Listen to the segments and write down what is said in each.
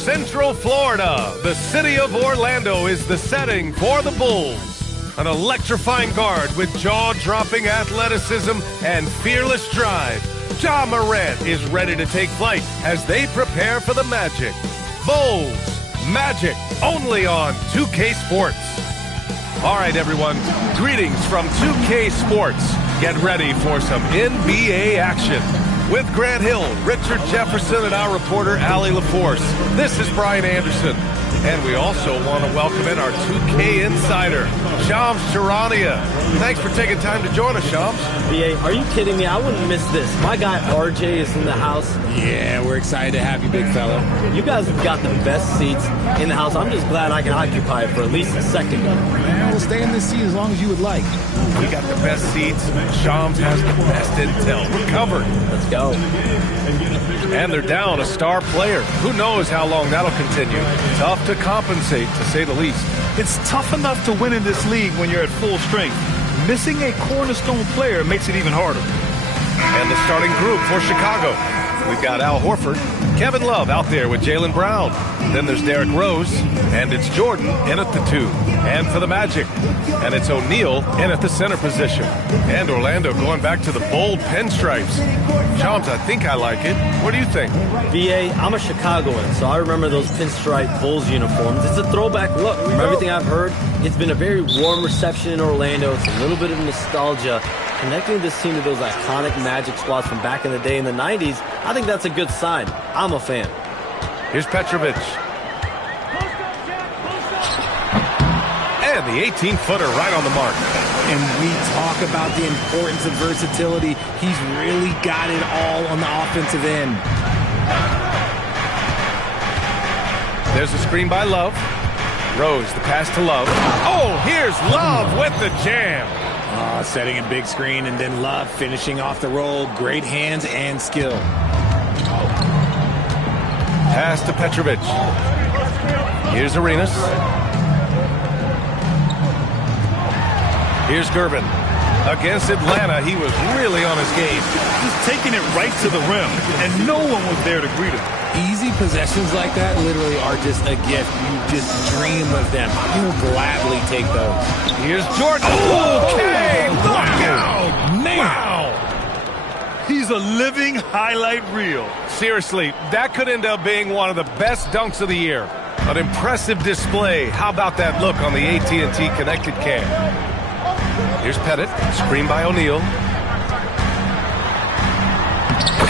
Central Florida, the city of Orlando is the setting for the Bulls. An electrifying guard with jaw-dropping athleticism and fearless drive, Ja Morant is ready to take flight as they prepare for the Magic. Bulls, Magic, only on 2K Sports. All right, everyone, greetings from 2K Sports. Get ready for some NBA action. With Grant Hill, Richard Jefferson, and our reporter, Allie LaForce. This is Brian Anderson. And we also want to welcome in our 2K insider, Shams Charania. Thanks for taking time to join us, Shams. BA, are you kidding me? I wouldn't miss this. My guy RJ is in the house. Yeah, we're excited to have you, big fella. You guys have got the best seats in the house. I'm just glad I can occupy it for at least a second. Man, we'll stay in this seat as long as you would like. We got the best seats. Shams has the best intel. We're covered. Let's go. And they're down a star player. Who knows how long that'll continue. Tough to compensate, to say the least. It's tough enough to win in this league when you're at full strength. Missing a cornerstone player makes it even harder. And the starting group for Chicago. We've got Al Horford, Kevin Love out there with Jaylen Brown. Then there's Derrick Rose, and it's Jordan in at the 2. And for the Magic, and it's O'Neal in at the center position. And Orlando going back to the bold pinstripes. Shams, I think I like it. What do you think? BA, I'm a Chicagoan, so I remember those pinstripe Bulls uniforms. It's a throwback look. From everything I've heard, it's been a very warm reception in Orlando. It's a little bit of nostalgia. Connecting this team to those iconic Magic squads from back in the day in the 90s, I think that's a good sign. I'm a fan. Here's Petrovic. And the 18-footer right on the mark. And we talk about the importance of versatility. He's really got it all on the offensive end. There's a screen by Love. Rose, the pass to Love. Oh, here's Love with the jam. Setting a big screen, and then Love finishing off the roll. Great hands and skill. Pass to Petrovic. Here's Arenas. Here's Gervin. Against Atlanta, he was really on his game. He's taking it right to the rim, and no one was there to greet him. Easy possessions like that literally are just a gift. You just dream of them. You'll gladly take those. Here's Jordan. Okay, knockout. Man. Wow. He's a living highlight reel. Seriously, that could end up being one of the best dunks of the year. An impressive display. How about that look on the AT&T Connected Cam? Here's Pettit, screen by O'Neal.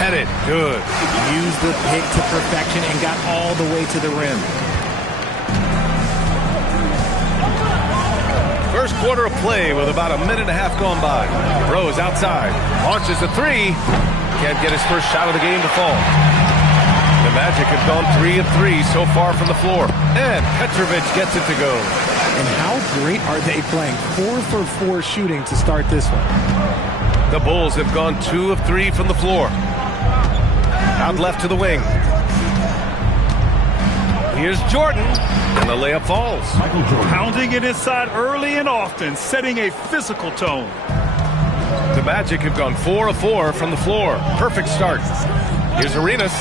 Pettit, good. Used the pick to perfection and got all the way to the rim. First quarter of play with about a minute and a half gone by. Rose outside, launches a 3. Can't get his first shot of the game to fall. The Magic have gone 3 of 3 so far from the floor. And Petrovic gets it to go. And how great are they playing? 4 for 4 shooting to start this one. The Bulls have gone 2 of 3 from the floor. Out left to the wing. Here's Jordan, and the layup falls. Pounding it inside early and often, setting a physical tone. The Magic have gone 4 of 4 from the floor. Perfect start. Here's Arenas.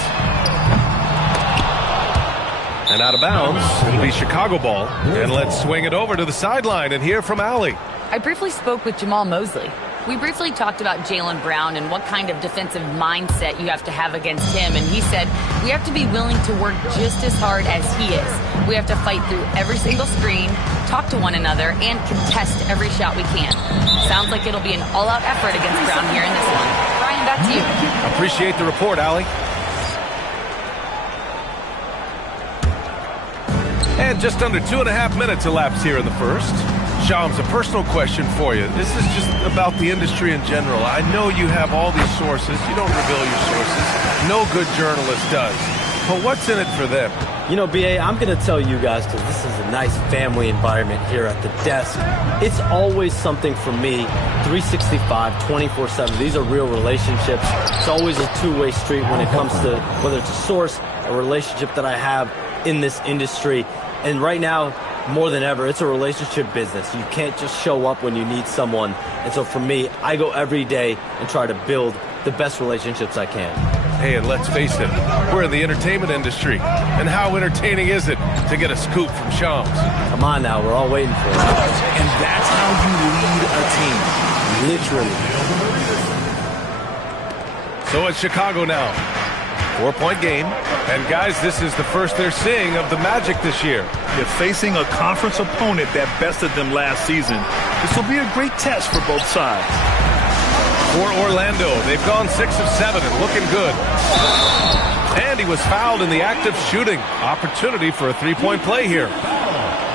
And out of bounds, it'll be Chicago ball. And let's swing it over to the sideline and hear from Allie. I briefly spoke with Jamal Mosley. We briefly talked about Jaylen Brown and what kind of defensive mindset you have to have against him. And he said, we have to be willing to work just as hard as he is. We have to fight through every single screen, talk to one another, and contest every shot we can. Sounds like it'll be an all-out effort against Brown here in this one. Brian, back to you. Appreciate the report, Allie. And just under 2.5 minutes elapsed here in the first. Shams, a personal question for you. This is just about the industry in general. I know you have all these sources. You don't reveal your sources. No good journalist does. But what's in it for them? You know, BA, I'm going to tell you guys, because this is a nice family environment here at the desk. It's always something for me, 365, 24/7. These are real relationships. It's always a two-way street when it comes to whether it's a source, a relationship that I have in this industry. And right now, more than ever, it's a relationship business. You can't just show up when you need someone. And so for me, I go every day and try to build the best relationships I can. Hey, and let's face it, we're in the entertainment industry. And how entertaining is it to get a scoop from Shams? Come on now, we're all waiting for it. And that's how you lead a team. Literally. So it's Chicago now. 4-point game. And guys, this is the first they're seeing of the Magic this year. They're facing a conference opponent that bested them last season. This will be a great test for both sides. For Orlando, they've gone 6 of 7 and looking good. And he was fouled in the act of shooting. Opportunity for a three-point play here.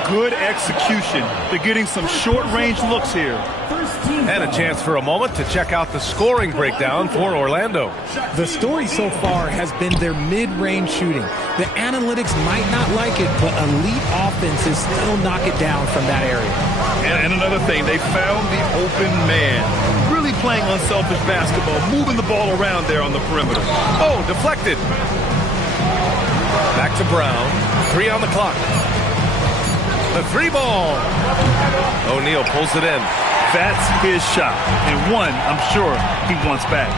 Good execution. They're getting some short-range looks here. And a chance for a moment to check out the scoring breakdown for Orlando. The story so far has been their mid-range shooting. The analytics might not like it, but elite offenses still knock it down from that area. And another thing, they found the open man. Really playing unselfish basketball, moving the ball around there on the perimeter. Oh, deflected. Back to Brown. 3 on the clock. The 3 ball. O'Neal pulls it in. That's his shot, and one I'm sure he wants back.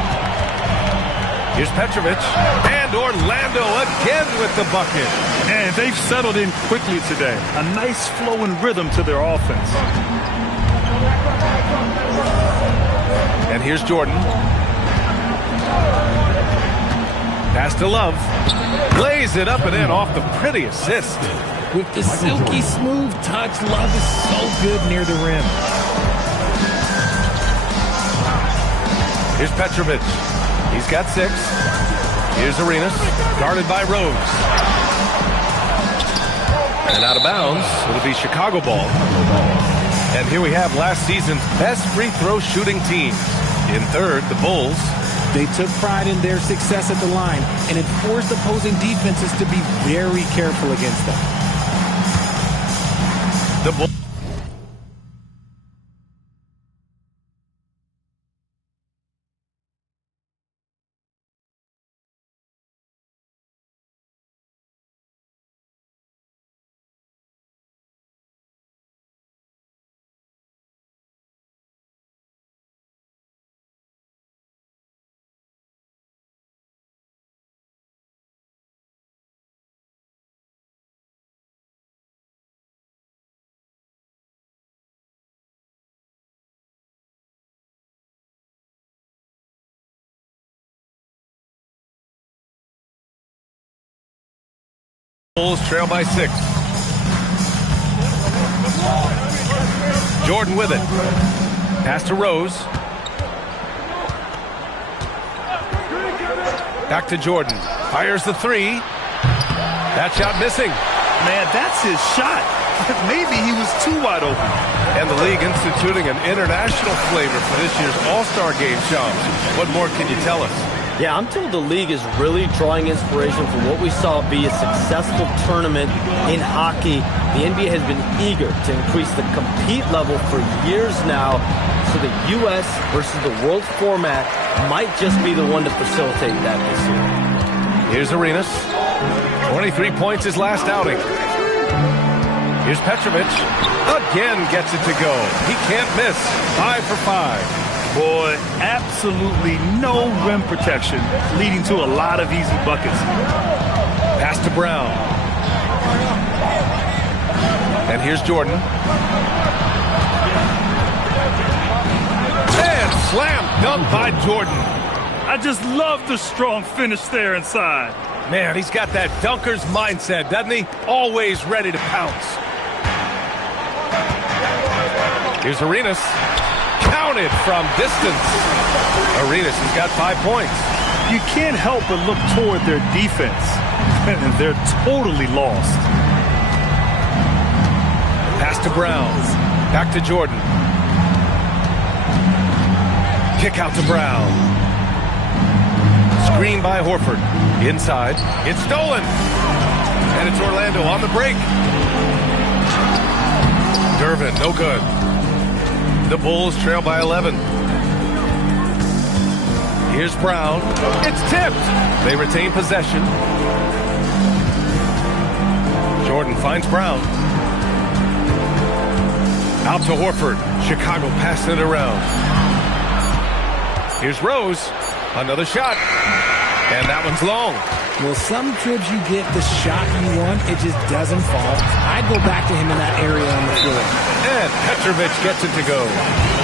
Here's Petrovic, and Orlando again with the bucket. And they've settled in quickly today. A nice flow and rhythm to their offense. And here's Jordan. Pass to Love. Lays it up and in off the pretty assist. With the silky smooth touch, Love is so good near the rim. Here's Petrovic. He's got 6. Here's Arenas, guarded by Rose. And out of bounds, it'll be Chicago ball. And here we have last season's best free throw shooting team. In third, the Bulls. They took pride in their success at the line, and it forced opposing defenses to be very careful against them. The Bulls. Bulls trail by 6. Jordan with it. Pass to Rose. Back to Jordan. Fires the 3. That shot missing. Man, that's his shot. Maybe he was too wide open. And the league instituting an international flavor for this year's All-Star game, Shams. What more can you tell us? Yeah, I'm told the league is really drawing inspiration from what we saw be a successful tournament in hockey. The NBA has been eager to increase the compete level for years now, so the U.S. versus the world format might just be the one to facilitate that this year. Here's Arenas. 23 points his last outing. Here's Petrovic. Again gets it to go. He can't miss. 5 for 5. Boy, absolutely no rim protection, leading to a lot of easy buckets. Pass to Brown. And here's Jordan. And slam dunk by Jordan. I just love the strong finish there inside. Man, he's got that dunker's mindset, doesn't he? Always ready to pounce. Here's Arenas. Counted from distance. Arenas has got 5 points. You can't help but look toward their defense. They're totally lost. Pass to Brown. Back to Jordan. Kick out to Brown. Screen by Horford. Inside. It's stolen. And it's Orlando on the break. Durbin, no good. The Bulls trail by 11. Here's Brown. It's tipped. They retain possession. Jordan finds Brown. Out to Horford. Chicago passing it around. Here's Rose. Another shot. And that one's long. Well, some trips you get the shot you want, it just doesn't fall. I'd go back to him in that area on the floor. And Petrovic gets it to go.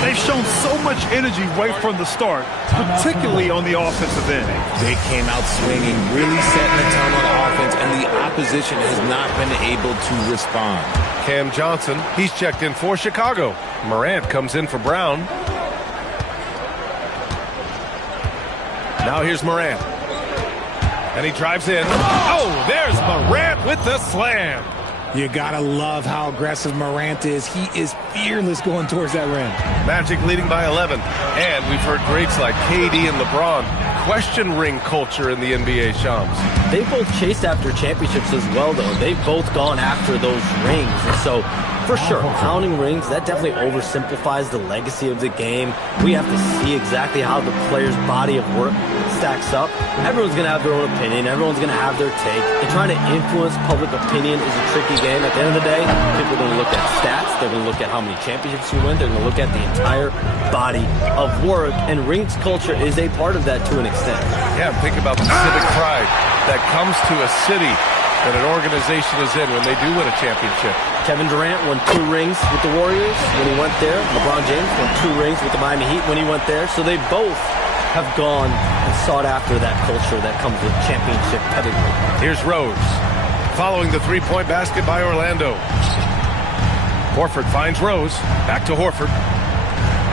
They've shown so much energy right from the start, particularly on the offensive end. They came out swinging, really setting the tone on offense, and the opposition has not been able to respond. Cam Johnson, he's checked in for Chicago. Morant comes in for Brown. Now here's Morant. And he drives in. Oh, there's Morant with the slam. You gotta love how aggressive Morant is. He is fearless going towards that rim. Magic leading by 11. And we've heard greats like KD and LeBron question ring culture in the NBA, Shams. They both chased after championships as well, though. They've both gone after those rings. And so, for sure, counting rings, that definitely oversimplifies the legacy of the game. We have to see exactly how the player's body of work stacks up. Everyone's going to have their own opinion. Everyone's going to have their take. And trying to influence public opinion is a tricky game. At the end of the day, people are going to look at stats. They're going to look at how many championships you win. They're going to look at the entire body of work. And rings culture is a part of that to an extent. Yeah, think about the civic pride that comes to a city that an organization is in when they do win a championship. Kevin Durant won 2 rings with the Warriors when he went there. LeBron James won 2 rings with the Miami Heat when he went there. So they both have gone and sought after that culture that comes with championship pedigree. Here's Rose, following the three-point basket by Orlando. Horford finds Rose. Back to Horford.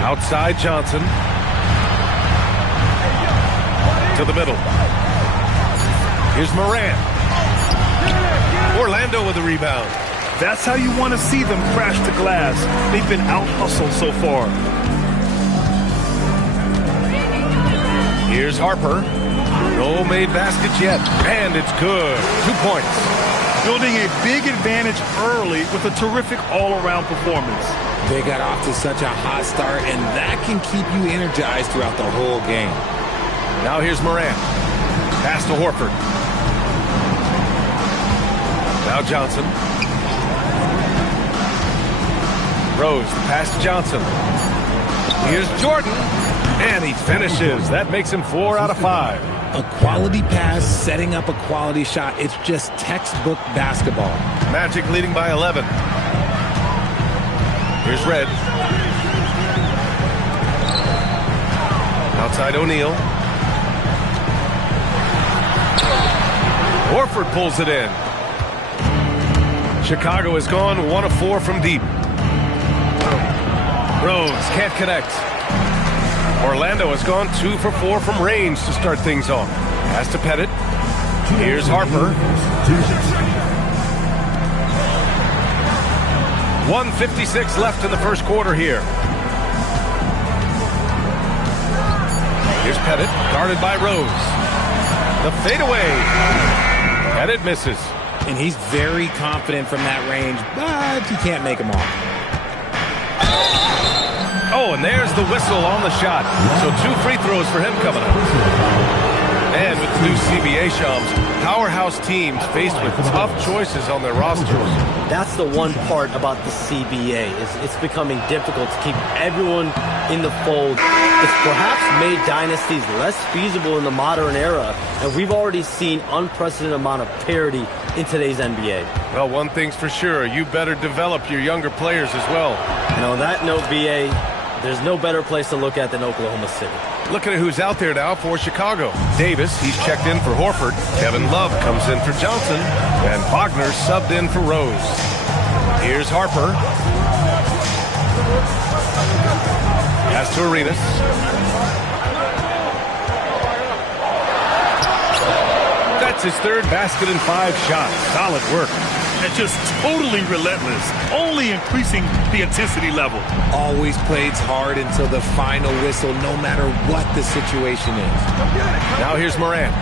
Outside Johnson. To the middle. Here's Morant. Orlando with the rebound. That's how you want to see them crash the glass. They've been out-hustled so far. Here's Harper. No made baskets yet. And it's good. 2 points. Building a big advantage early with a terrific all-around performance. They got off to such a hot start, and that can keep you energized throughout the whole game. Now here's Morant. Pass to Horford. Now Johnson. Rose, the pass to Johnson. Here's Jordan. And he finishes. That makes him 4 out of 5. A quality pass, setting up a quality shot. It's just textbook basketball. Magic leading by 11. Here's Red. Outside O'Neal. Horford pulls it in. Chicago has gone 1 of 4 from deep. Rose can't connect. Orlando has gone 2 for 4 from range to start things off. Pass to Pettit. Here's Harper. 1:56 left in the first quarter here. Here's Pettit, guarded by Rose. The fadeaway. Pettit misses. And he's very confident from that range, but he can't make them all. Oh, and there's the whistle on the shot. So 2 free throws for him coming up. And with the new CBA, Shams, powerhouse teams faced with tough choices on their rosters. That's the one part about the CBA is it's becoming difficult to keep everyone in the fold. It's perhaps made dynasties less feasible in the modern era, and we've already seen unprecedented amount of parity in today's NBA. Well, one thing's for sure, you better develop your younger players as well. And on that note, BA, there's no better place to look at than Oklahoma City. Looking at who's out there now for Chicago. Davis, he's checked in for Horford. Kevin Love comes in for Johnson. And Wagner subbed in for Rose. Here's Harper. Pass to Arenas. That's his 3rd basket and 5 shots. Solid work. And just totally relentless, only increasing the intensity level. Always plays hard until the final whistle, no matter what the situation is. Now here's Morant.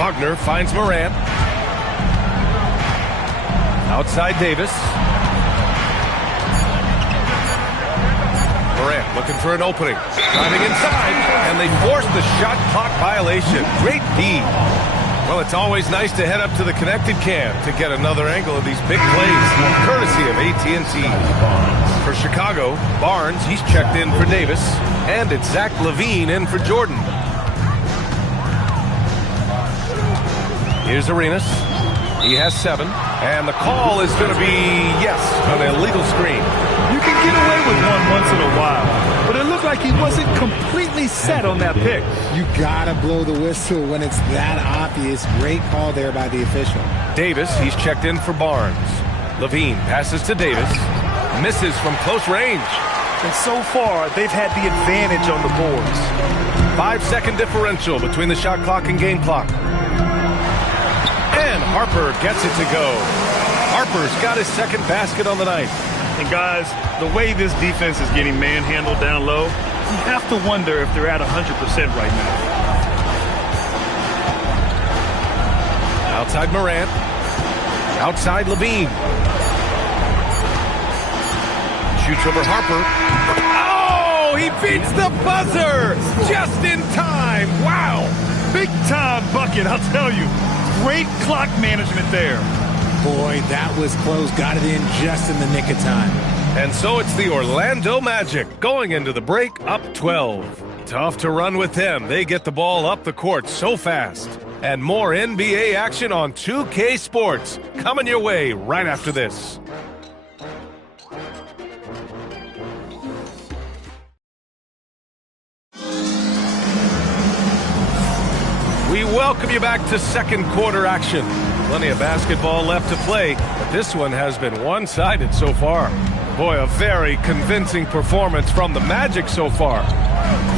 Wagner finds Morant. Outside Davis. Morant looking for an opening. Driving inside, and they force the shot clock violation. Great D. Well, it's always nice to head up to the connected cam to get another angle of these big plays, courtesy of AT&T. For Chicago, Barnes, he's checked in for Davis, and it's Zach LaVine in for Jordan. Here's Arenas. He has 7. And the call is going to be, yes, an illegal screen. You can get away with one once in a while, but it looked like he wasn't completely set on that pick. You gotta blow the whistle when it's that obvious. Great call there by the official. Davis, he's checked in for Barnes. Levine passes to Davis. Misses from close range. And so far, they've had the advantage on the boards. 5-second differential between the shot clock and game clock. And Harper gets it to go. Harper's got his second basket on the night. And guys, the way this defense is getting manhandled down low, you have to wonder if they're at 100% right now. Outside Morant. Outside Levine. Shoots over Harper. Oh, he beats the buzzer just in time. Wow. Big time bucket, I'll tell you. Great clock management there. Boy, that was close. Got it in just in the nick of time. And so it's the Orlando Magic going into the break up 12. Tough to run with them. They get the ball up the court so fast. And more NBA action on 2K Sports coming your way right after this. We welcome you back to second quarter action. Plenty of basketball left to play, but this one has been one-sided so far. Boy, a very convincing performance from the Magic so far.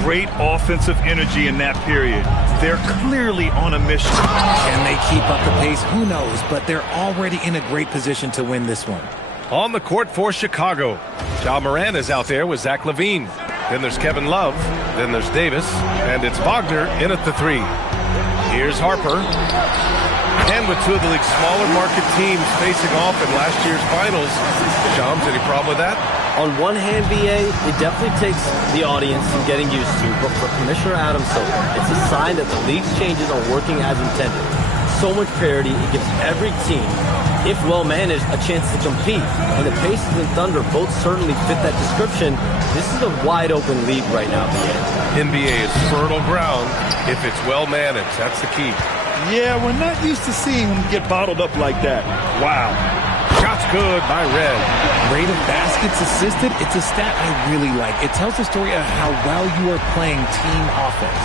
Great offensive energy in that period. They're clearly on a mission. Can they keep up the pace? Who knows, but they're already in a great position to win this one. On the court for Chicago, Ja Morant is out there with Zach LaVine. Then there's Kevin Love. Then there's Davis. And it's Wagner in at the 3. Here's Harper. And with two of the league's smaller market teams facing off in last year's finals, Shams, any problem with that? On one hand, BA, it definitely takes the audience some getting used to, but for Commissioner Adam Silver, it's a sign that the league's changes are working as intended. So much parity, it gives every team, if well managed, a chance to compete. And the Pacers and Thunder both certainly fit that description. This is a wide open league right now, BA. NBA is fertile ground if it's well managed. That's the key. Yeah, we're not used to seeing him get bottled up like that. Wow. Shots good by Red. Rate of baskets assisted, it's a stat I really like. It tells the story of how well you are playing team offense.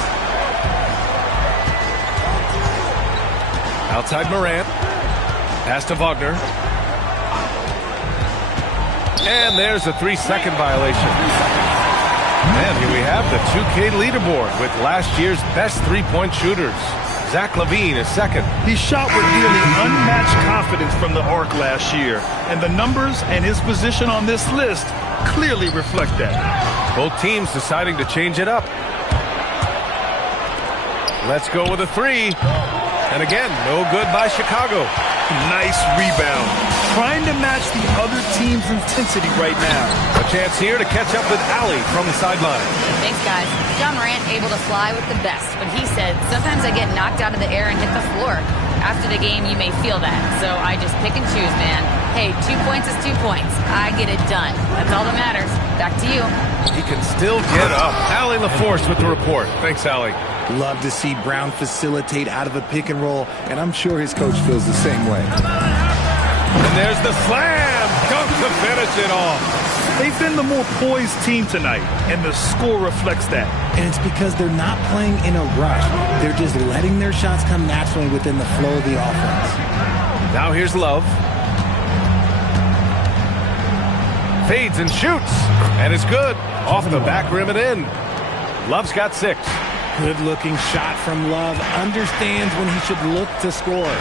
Outside Morant. Pass to Wagner. And there's a 3-second violation. And here we have the 2K leaderboard with last year's best three-point shooters. Zach LaVine is second. He shot with nearly unmatched confidence from the arc last year. And the numbers and his position on this list clearly reflect that. Both teams deciding to change it up. Let's go with a 3. And again, no good by Chicago. Nice rebound. Trying to match the other team's intensity right now. A chance here to catch up with Allie from the sideline. Thanks, guys. Ja Morant able to fly with the best, but he said, sometimes I get knocked out of the air and hit the floor. After the game, you may feel that, so I just pick and choose, man. Hey, 2 points is 2 points. I get it done. That's all that matters. Back to you. He can still get up. Allie LaForce with the report. Thanks, Allie. Love to see Brown facilitate out of a pick and roll, and I'm sure his coach feels the same way. And there's the slam. Dunk to finish it off. They've been the more poised team tonight, and the score reflects that. And it's because they're not playing in a rush. They're just letting their shots come naturally within the flow of the offense. Now here's Love. Fades and shoots. And it's good. Off the back rim and in. Love's got 6. Good-looking shot from Love. Understands when he should look to score.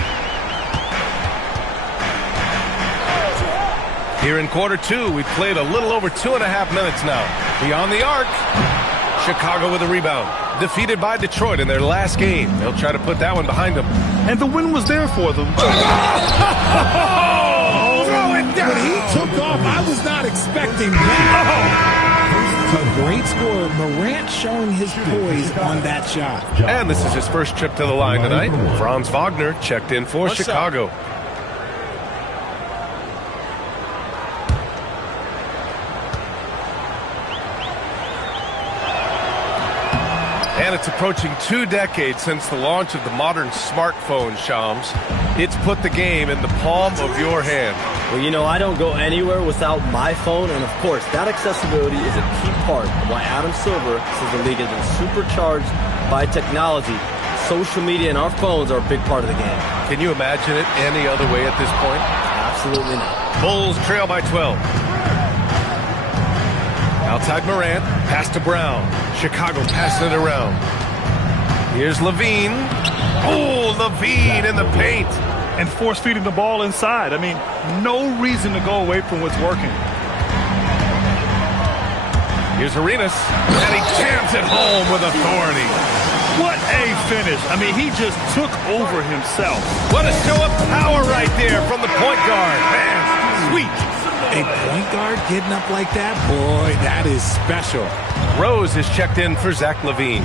Here in quarter 2, we've played a little over 2.5 minutes now. Beyond the arc. Chicago with a rebound. Defeated by Detroit in their last game. They'll try to put that one behind them. And the win was there for them. Oh, throw it down. When he took off, I was not expecting that. A great score. Morant showing his poise on that shot. And this is his first trip to the line tonight. Franz Wagner checked in for Chicago. And it's approaching 2 decades since the launch of the modern smartphone, Shams. It's put the game in the palm of your hand. Well, you know, I don't go anywhere without my phone, and of course, that accessibility is a key part of why Adam Silver says the league has been supercharged by technology. Social media and our phones are a big part of the game. Can you imagine it any other way at this point? Absolutely not. Bulls trail by 12. Outside Morant, pass to Brown. Chicago passing it around. Here's Levine. Oh, Levine in the paint. And force-feeding the ball inside. I mean, no reason to go away from what's working. Here's Arenas, and he jams it home with authority. What a finish. I mean, he just took over himself. What a show of power right there from the point guard. Man, sweet. A point guard getting up like that? Boy, that is special. Rose is checked in for Zach LaVine.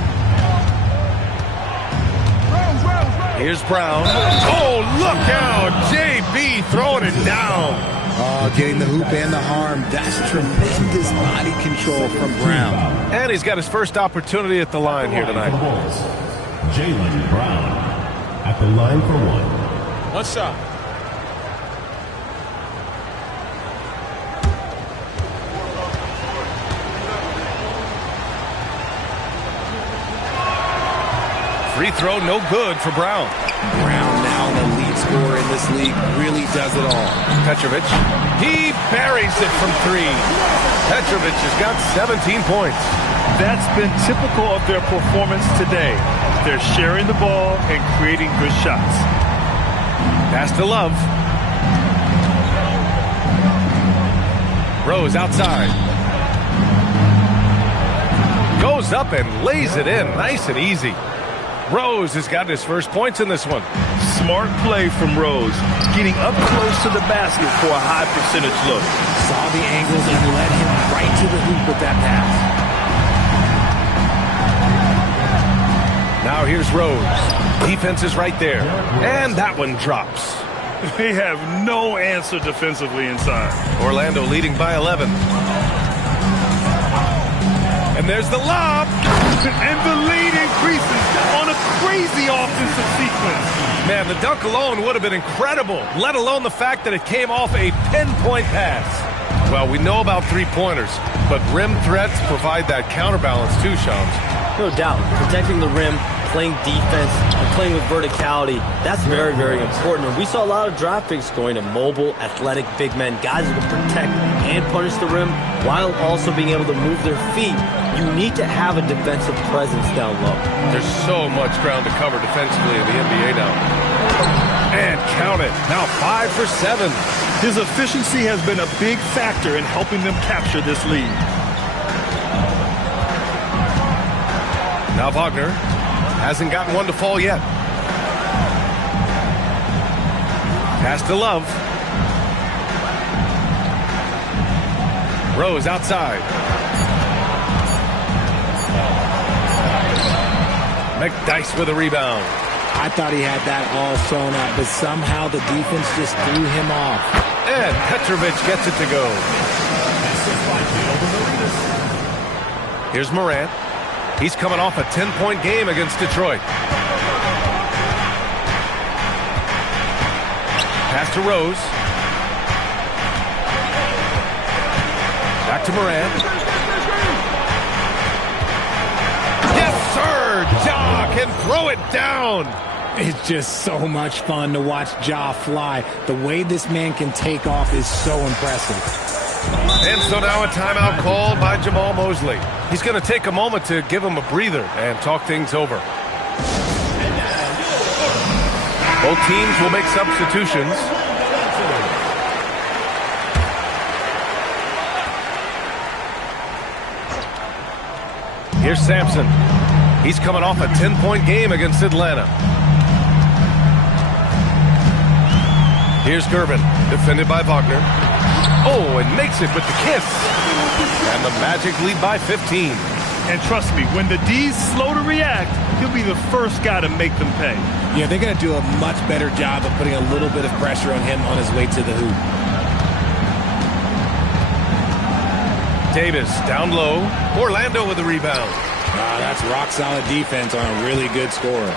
Here's Brown. Oh, look out. JB throwing it down. Oh, getting the hoop and the harm. That's tremendous body control from Brown. And he's got his first opportunity at the line here tonight. Jaylen Brown at the line for one. What's up? Free throw, no good for Brown. Brown, now the lead scorer in this league, really does it all. Petrovic, he buries it from 3. Petrovic has got 17 points. That's been typical of their performance today. They're sharing the ball and creating good shots. Pass to Love. Rose outside. Goes up and lays it in, nice and easy. Rose has got his first points in this one. Smart play from Rose, getting up close to the basket for a high percentage look. Saw the angles and led him right to the hoop with that pass. Now here's Rose. Defense is right there. And that one drops. They have no answer defensively inside. Orlando leading by 11. And there's the lob. And the lead increases on a crazy offensive sequence. Man, the dunk alone would have been incredible, let alone the fact that it came off a pinpoint pass. Well, we know about three-pointers, but rim threats provide that counterbalance too, Shams. No doubt. Protecting the rim, playing defense, and playing with verticality, that's very, very important. And we saw a lot of draft picks going to mobile, athletic big men, guys who can protect and punish the rim while also being able to move their feet. You need to have a defensive presence down low. There's so much ground to cover defensively in the NBA now. And count it. Now 5 for 7. His efficiency has been a big factor in helping them capture this lead. Now Wagner hasn't gotten one to fall yet. Pass to Love. Rose outside. McDyess with a rebound. I thought he had that all sewn up, but somehow the defense just threw him off. And Petrovic gets it to go. Here's Morant. He's coming off a 10-point game against Detroit. Pass to Rose. Back to Morant. Yes, sir! Ja can throw it down. It's just so much fun to watch Ja fly. The way this man can take off is so impressive. And so now a timeout called by Jamahl Mosley. He's going to take a moment to give him a breather and talk things over. Both teams will make substitutions. Here's Sampson. He's coming off a 10-point game against Atlanta. Here's Gervin, defended by Wagner. Oh, and makes it with the kiss. And the Magic lead by 15. And trust me, when the D's slow to react, he'll be the first guy to make them pay. Yeah, they're going to do a much better job of putting a little bit of pressure on him on his way to the hoop. Davis down low. Orlando with the rebound. That's rock-solid defense on a really good scorer.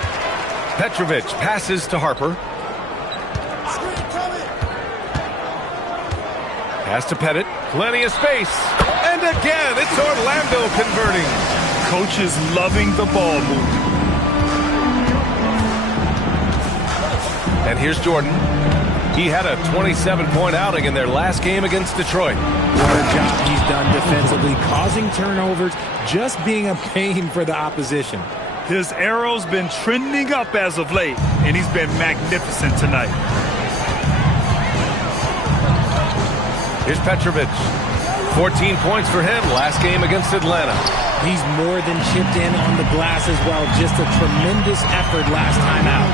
Petrovic passes to Harper. Pass to Pettit. Plenty of space. And again, it's Orlando converting. Coach is loving the ball movement. And here's Jordan. He had a 27-point outing in their last game against Detroit. What a job he's done defensively, causing turnovers, just being a pain for the opposition. His arrow's been trending up as of late, and he's been magnificent tonight. Here's Petrovic. 14 points for him last game against Atlanta. He's more than chipped in on the glass as well. Just a tremendous effort last time out.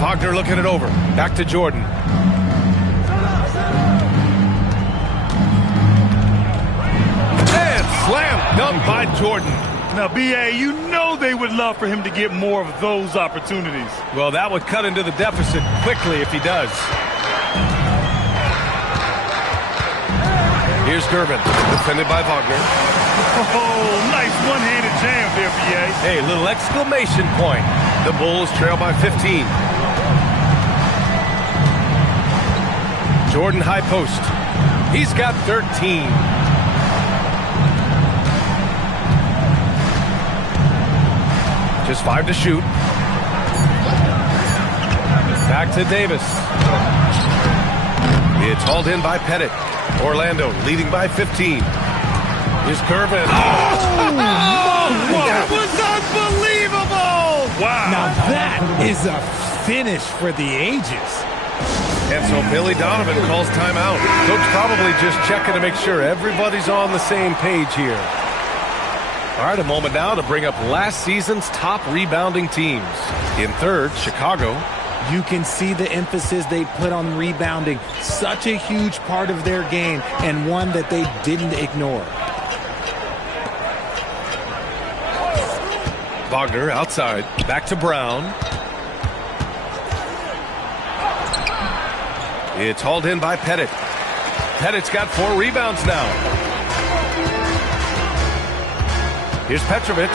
Wagner looking it over. Back to Jordan. And slam dunk by Jordan. Now, B.A., you know they would love for him to get more of those opportunities. Well, that would cut into the deficit quickly if he does. Here's Gervin, defended by Wagner. Oh, nice one-handed jam there, B.A. Hey, little exclamation point. The Bulls trail by 15. Jordan high post. He's got 13. Just 5 to shoot. Back to Davis. It's hauled in by Pettit. Orlando leading by 15. Here's Gervin. Oh! That was unbelievable! Wow. Now that is a finish for the ages. And so Billy Donovan calls timeout. Coach probably just checking to make sure everybody's on the same page here. All right, a moment now to bring up last season's top rebounding teams. In third, Chicago. You can see the emphasis they put on rebounding. Such a huge part of their game, and one that they didn't ignore. Wagner outside. Back to Brown. It's hauled in by Pettit. Pettit's got 4 rebounds now. Here's Petrovic.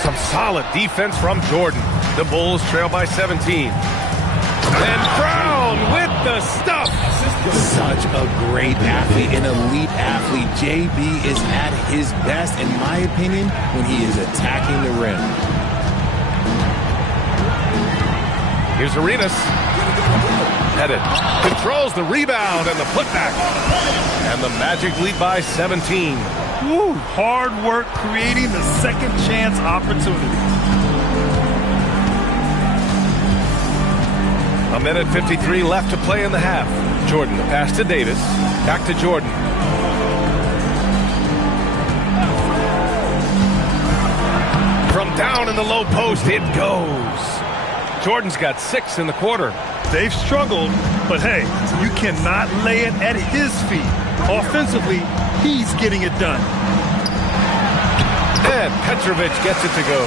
Some solid defense from Jordan. The Bulls trail by 17. And Brown with the stuff. Such a great athlete, an elite athlete. JB is at his best, in my opinion, when he is attacking the rim. Here's Arenas. Pettit controls the rebound and the putback. And the Magic lead by 17. Woo, hard work creating the second chance opportunity. A minute 53 left to play in the half. Jordan, the pass to Davis. Back to Jordan. From down in the low post, it goes. Jordan's got 6 in the quarter. They've struggled, but hey, you cannot lay it at his feet. Offensively, he's getting it done. And Petrovic gets it to go.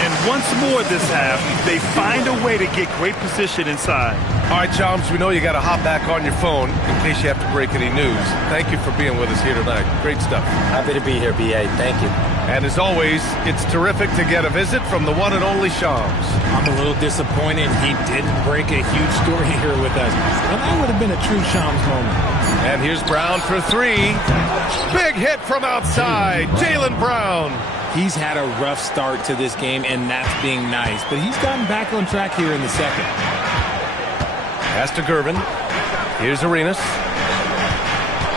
And once more this half, they find a way to get great position inside. All right, Chums, we know you got to hop back on your phone in case you have to break any news. Thank you for being with us here tonight. Great stuff. Happy to be here, B.A. Thank you. And as always, it's terrific to get a visit from the one and only Shams. I'm a little disappointed he didn't break a huge story here with us. Well, that would have been a true Shams moment. And here's Brown for 3. Big hit from outside. Jaylen Brown. He's had a rough start to this game, and that's being nice. But he's gotten back on track here in the second. Pass to Gervin. Here's Arenas.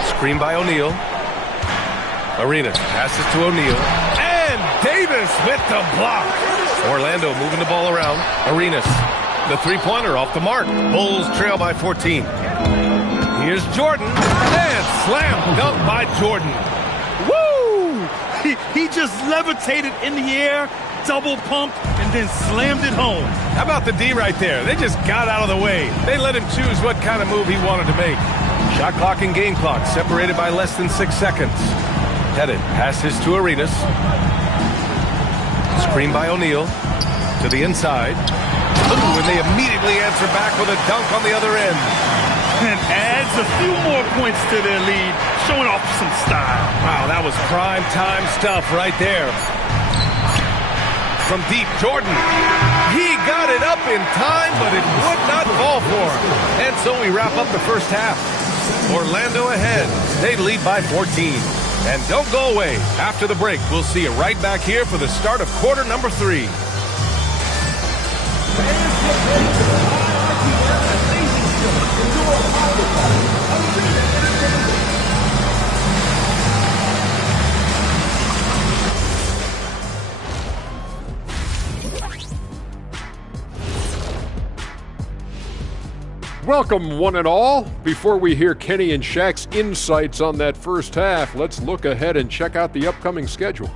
Screen by O'Neal. Arenas passes to O'Neal. And Davis with the block. Orlando moving the ball around. Arenas. The three-pointer off the mark. Bulls trail by 14. Here's Jordan. And slam dunk by Jordan. Woo! He just levitated in the air, double pumped, and then slammed it home. How about the D right there? They just got out of the way. They let him choose what kind of move he wanted to make. Shot clock and game clock separated by less than 6 seconds. Pettit passes to Arenas. Screen by O'Neal. To the inside. Ooh, and they immediately answer back with a dunk on the other end. And adds a few more points to their lead, showing off some style. Wow, that was prime time stuff right there. From deep, Jordan. He got it up in time, but it would not fall for him. And so we wrap up the first half. Orlando ahead. They lead by 14. And don't go away. After the break, we'll see you right back here for the start of quarter number 3. Welcome, one and all. Before we hear Kenny and Shaq's insights on that first half, let's look ahead and check out the upcoming schedule.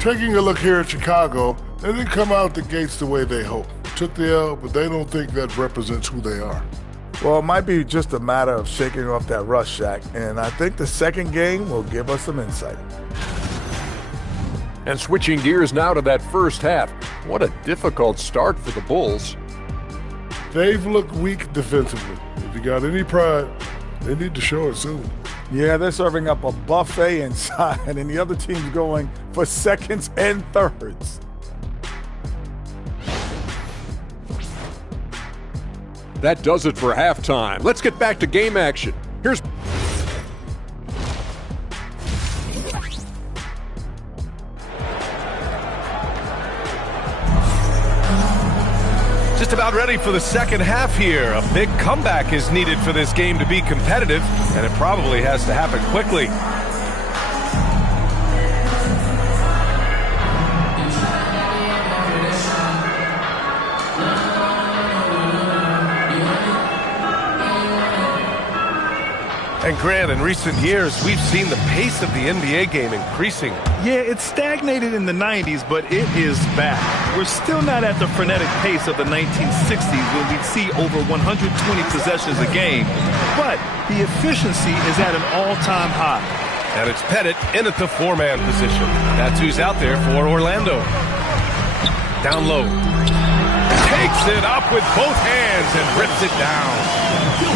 Taking a look here at Chicago, they didn't come out the gates the way they hoped. Took the L, but they don't think that represents who they are. Well, it might be just a matter of shaking off that rust, Shaq, and I think the second game will give us some insight. And switching gears now to that first half, what a difficult start for the Bulls. They've looked weak defensively. If you got any pride, they need to show it soon. Yeah, they're serving up a buffet inside, and the other team's going for seconds and thirds. That does it for halftime. Let's get back to game action. Here's Just about ready for the second half here. A big comeback is needed for this game to be competitive, and it probably has to happen quickly. And Grant, in recent years, we've seen the pace of the NBA game increasing. Yeah, it stagnated in the 90s, but it is back. We're still not at the frenetic pace of the 1960s when we'd see over 120 possessions a game, but the efficiency is at an all-time high. And it's Pettit in at the 4-man position. That's who's out there for Orlando. Down low. Takes it up with both hands and rips it down.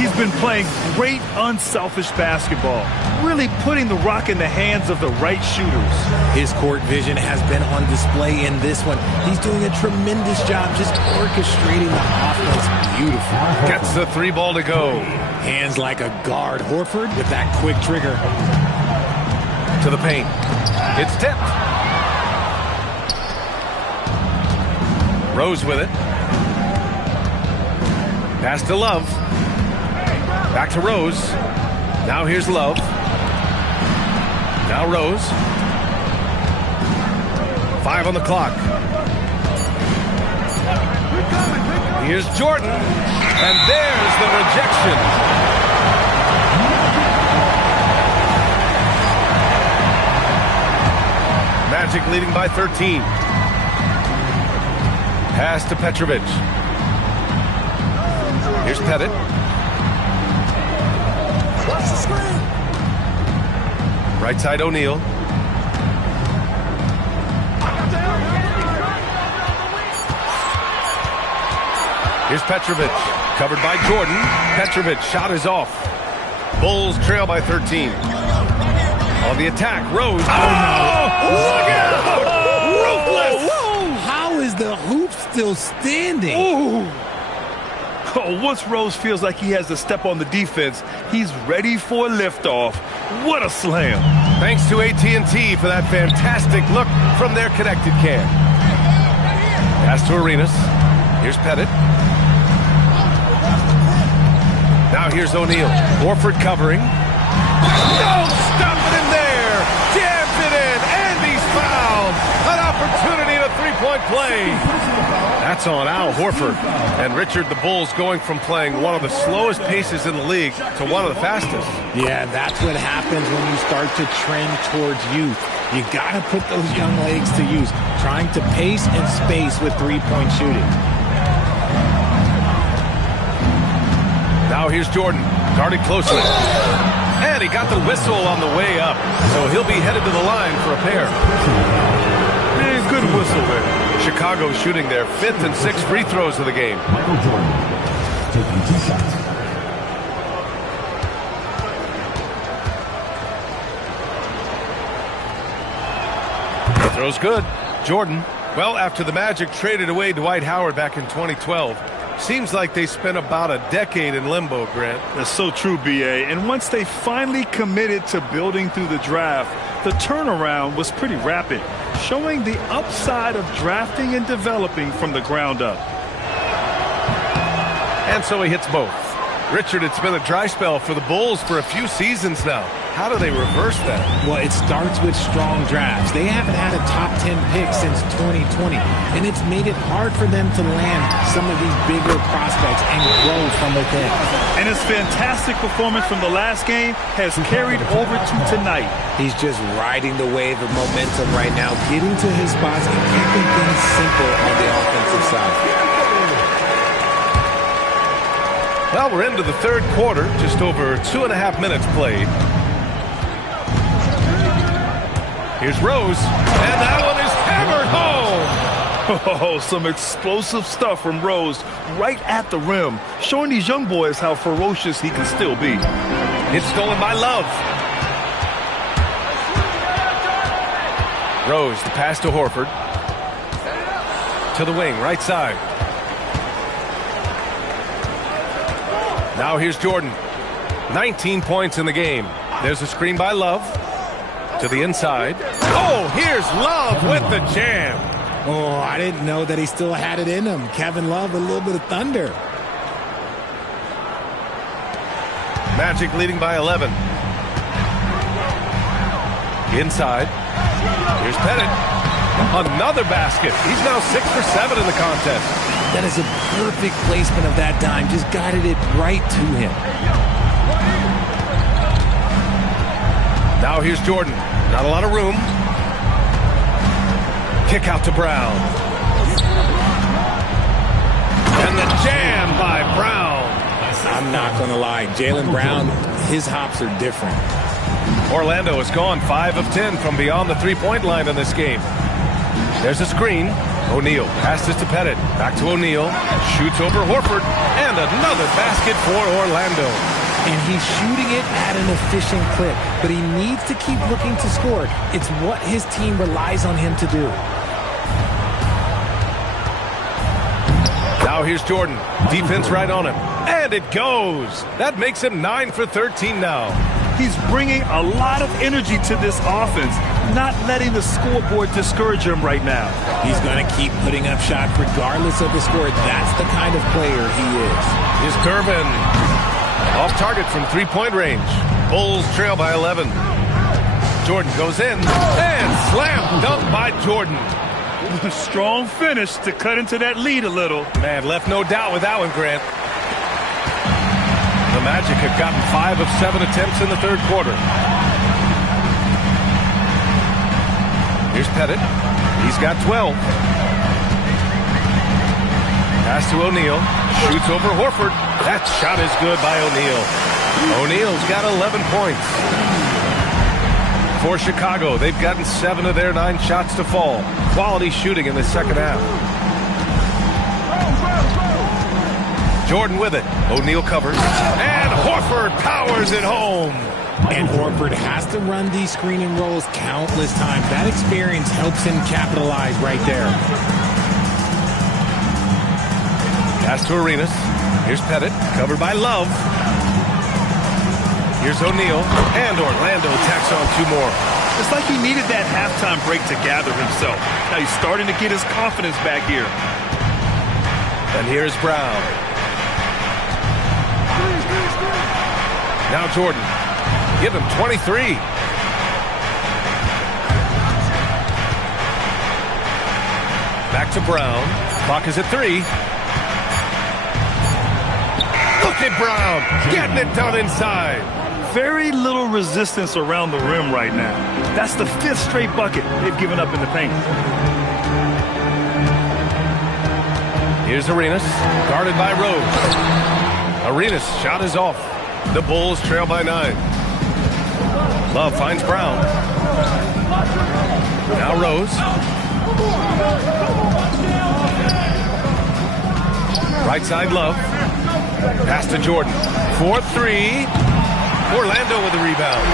He's been playing great, unselfish basketball, really putting the rock in the hands of the right shooters. His court vision has been on display in this one. He's doing a tremendous job just orchestrating the offense. Beautiful. Gets the 3 ball to go. Hands like a guard. Horford with that quick trigger. To the paint. It's tipped. Rose with it. Pass to Love. Back to Rose. Now here's Love. Now Rose. 5 on the clock. Here's Jordan. And there's the rejection. Magic leading by 13. Pass to Petrovic. Here's Pettit. Watch the screen. Right side O'Neal. Here's Petrovic. Covered by Jordan. Petrovic shot is off. Bulls trail by 13. On the attack, Rose. Oh! Look out! Ruthless! How is the hoop still standing? Ooh. Oh, once Rose feels like he has to step on the defense, he's ready for a liftoff. What a slam. Thanks to AT&T for that fantastic look from their connected cam. Pass to Arenas. Here's Pettit. Now here's O'Neal. Horford covering. No, stop it in there. Jams it in, and he's fouled. An opportunity to 3-point play. That's on Al Horford. And Richard, the Bulls going from playing one of the slowest paces in the league to one of the fastest. Yeah, that's what happens when you start to trend towards youth. You got to put those young legs to use, trying to pace and space with 3-point shooting. Now here's Jordan, guarded closely. And he got the whistle on the way up, so he'll be headed to the line for a pair. Man, good whistle there. Chicago shooting their 5th and 6th free throws of the game. Michael Jordan taking 2 shots. Throws good. Jordan. Well, after the Magic traded away Dwight Howard back in 2012, seems like they spent about a decade in limbo, Grant. That's so true, B.A. And once they finally committed to building through the draft, the turnaround was pretty rapid, showing the upside of drafting and developing from the ground up. And so he hits both. Richard, it's been a dry spell for the Bulls for a few seasons now. How do they reverse that? Well, it starts with strong drafts. They haven't had a top 10 pick since 2020, and it's made it hard for them to land some of these bigger prospects and grow from within. And his fantastic performance from the last game has carried over to tonight. He's just riding the wave of momentum right now, getting to his spots and keeping things simple on the offensive side. Well, we're into the third quarter, just over 2.5 minutes played. Here's Rose, and that one is hammered home. Oh, some explosive stuff from Rose right at the rim, showing these young boys how ferocious he can still be. It's stolen by Love. Rose, the pass to Horford. To the wing, right side. Now here's Jordan. 19 points in the game. There's a screen by Love. To the inside. Oh, here's Love with the jam. Oh, I didn't know that he still had it in him. Kevin Love, a little bit of thunder. Magic leading by 11. Inside. Here's Pettit. Another basket. He's now 6 for 7 in the contest. That is a perfect placement of that dime. Just guided it right to him. Now here's Jordan. Not a lot of room. Kick out to Brown. And the jam by Brown. I'm not going to lie. Jaylen Brown, his hops are different. Orlando has gone 5 of 10 from beyond the three-point line in this game. There's a screen. O'Neal passes to Pettit. Back to O'Neal. Shoots over Horford. And another basket for Orlando. And he's shooting it at an efficient clip, but he needs to keep looking to score. It's what his team relies on him to do. Now here's Jordan. Defense right on him. And it goes. That makes him 9 for 13 now. He's bringing a lot of energy to this offense, not letting the scoreboard discourage him right now. He's going to keep putting up shots regardless of the score. That's the kind of player he is. Here's Durbin. Off target from three-point range. Bulls trail by 11. Jordan goes in. And slam dunk by Jordan. Strong finish to cut into that lead a little. Man, left no doubt with that one, Grant. The Magic have gotten 5 of 7 attempts in the third quarter. Here's Pettit. He's got 12. Pass to O'Neal. Shoots over Horford. That shot is good by O'Neal. O'Neal's got 11 points. For Chicago, they've gotten 7 of their 9 shots to fall. Quality shooting in the second half. Jordan with it. O'Neal covers. And Horford powers it home. And Horford has to run these screening rolls countless times. That experience helps him capitalize right there. Pass to Arenas. Here's Pettit, covered by Love. Here's O'Neal, and Orlando tacks on 2 more. It's like he needed that halftime break to gather himself. Now he's starting to get his confidence back here. And here's Brown. Now Jordan. Give him 23. Back to Brown. Clock is at 3. Look at Brown getting it done inside. Very little resistance around the rim right now. That's the 5th straight bucket they've given up in the paint. Here's Arenas, guarded by Rose. Arenas' shot is off. The Bulls trail by 9. Love finds Brown. Now Rose. Right side Love. Pass to Jordan. 4-3. Orlando with the rebound.